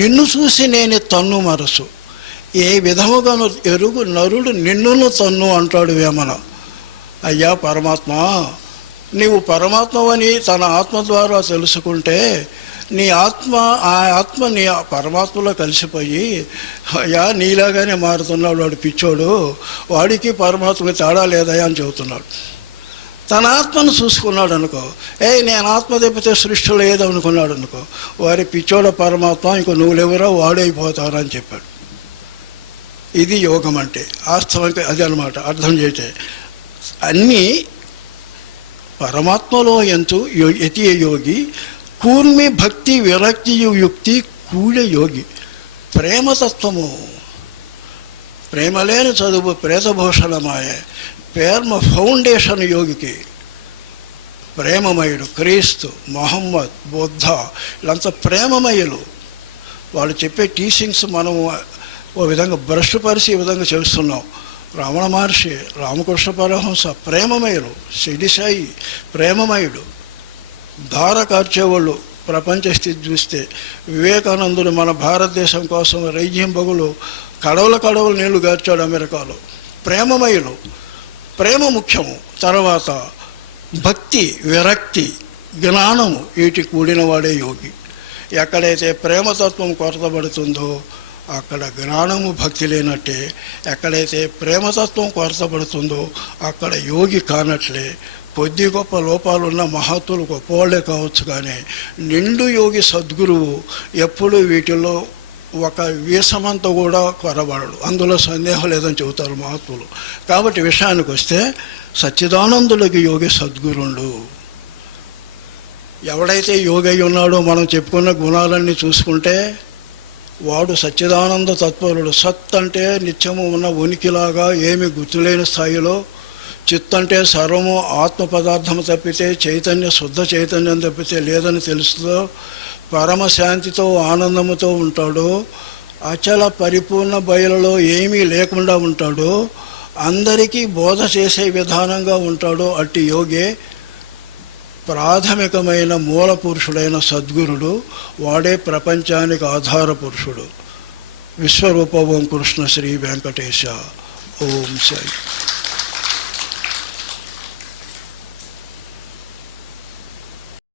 నిన్ను చూసి నేను తన్ను మరసు, ఏ విధముగాను ఎరుగు నరుడు నిన్నును తన్ను అంటాడు వేమన. అయ్యా పరమాత్మ, నీవు పరమాత్మవని తన ఆత్మ ద్వారా తెలుసుకుంటే నీ ఆత్మ, ఆ ఆత్మ నీ పరమాత్మలో కలిసిపోయి అయ్యా నీలాగానే మారుతున్నాడు వాడు పిచ్చోడు, వాడికి పరమాత్మకి తేడా లేదయా అని చెబుతున్నాడు. తన ఆత్మను చూసుకున్నాడు అనుకో, నేను ఆత్మ తప్పితే సృష్టిలో ఏదనుకున్నాడు అనుకో, వారి పిచ్చోడ పరమాత్మ, ఇంకో నువ్వులెవరో వాడైపోతారా అని చెప్పాడు. ఇది యోగం అంటే. వాస్తవంగా అది అనమాట. అర్థం చేస్తే అన్నీ పరమాత్మలో ఎంతు యతి యోగి, కూర్మి భక్తి విరక్తియు యుక్తి కూడ యోగి. ప్రేమతత్వము, ప్రేమ లేని చదువు ప్రేతభూషణమాయే. ప్రేమ ఫౌండేషన్ యోగికి ప్రేమమయుడు. క్రీస్తు, మహమ్మద్, బుద్ధ వీళ్ళంతా ప్రేమమయులు. వాళ్ళు చెప్పే టీచింగ్స్ మనం ఓ విధంగా బ్రష్ పరిచి ఈ విధంగా చేస్తున్నాం. రమణ మహర్షి, రామకృష్ణ పరమహంస ప్రేమమయులు. షిరిడి సాయి ప్రేమమయుడు. ధార కార్చేవాళ్ళు ప్రపంచ స్థితి చూస్తే వివేకానందుడు మన భారతదేశం కోసం రైజింబగులు కడవల నీళ్లు గార్చాడు అమెరికాలో. ప్రేమమయులు. ప్రేమ ముఖ్యము. తర్వాత భక్తి, విరక్తి, జ్ఞానము వీటి కూడినవాడే యోగి. ఎక్కడైతే ప్రేమతత్వం కొరతపడుతుందో అక్కడ జ్ఞానము భక్తి లేనట్టే. ఎక్కడైతే ప్రేమతత్వం కొరతపడుతుందో అక్కడ యోగి కానట్లే. కొద్ది గొప్ప లోపాలున్న మహత్తులు గొప్పవాళ్లే కావచ్చు, కానీ నిండు యోగి సద్గురువు ఎప్పుడు వీటిలో ఒక వీసమంతా కూడా కొరబడడు. అందులో సందేహం లేదని చెబుతారు మహాత్ములు. కాబట్టి విషయానికి వస్తే సచ్చిదానందులకి యోగి సద్గురుండు. ఎవడైతే యోగి అయి ఉన్నాడో మనం చెప్పుకున్న గుణాలన్నీ చూసుకుంటే వాడు సచ్చిదానంద తత్పరుడు. సత్ అంటే నిత్యము ఉన్న ఉనికిలాగా ఏమి గుర్తులేని స్థాయిలో, చిత్ అంటే సర్వము ఆత్మ పదార్థము తప్పితే చైతన్య, శుద్ధ చైతన్యం తప్పితే లేదని తెలుస్తుందో, పరమశాంతితో ఆనందముతో ఉంటాడు. అచల పరిపూర్ణ బయలులో ఏమీ లేకుండా ఉంటాడు. అందరికీ బోధ చేసే విధానంగా ఉంటాడు. అట్టి యోగే ప్రాథమికమైన మూల పురుషుడైన సద్గురుడు. వాడే ప్రపంచానికి ఆధార పురుషుడు. విశ్వరూప ఓం కృష్ణ శ్రీ వెంకటేశ. ఓం సాయి.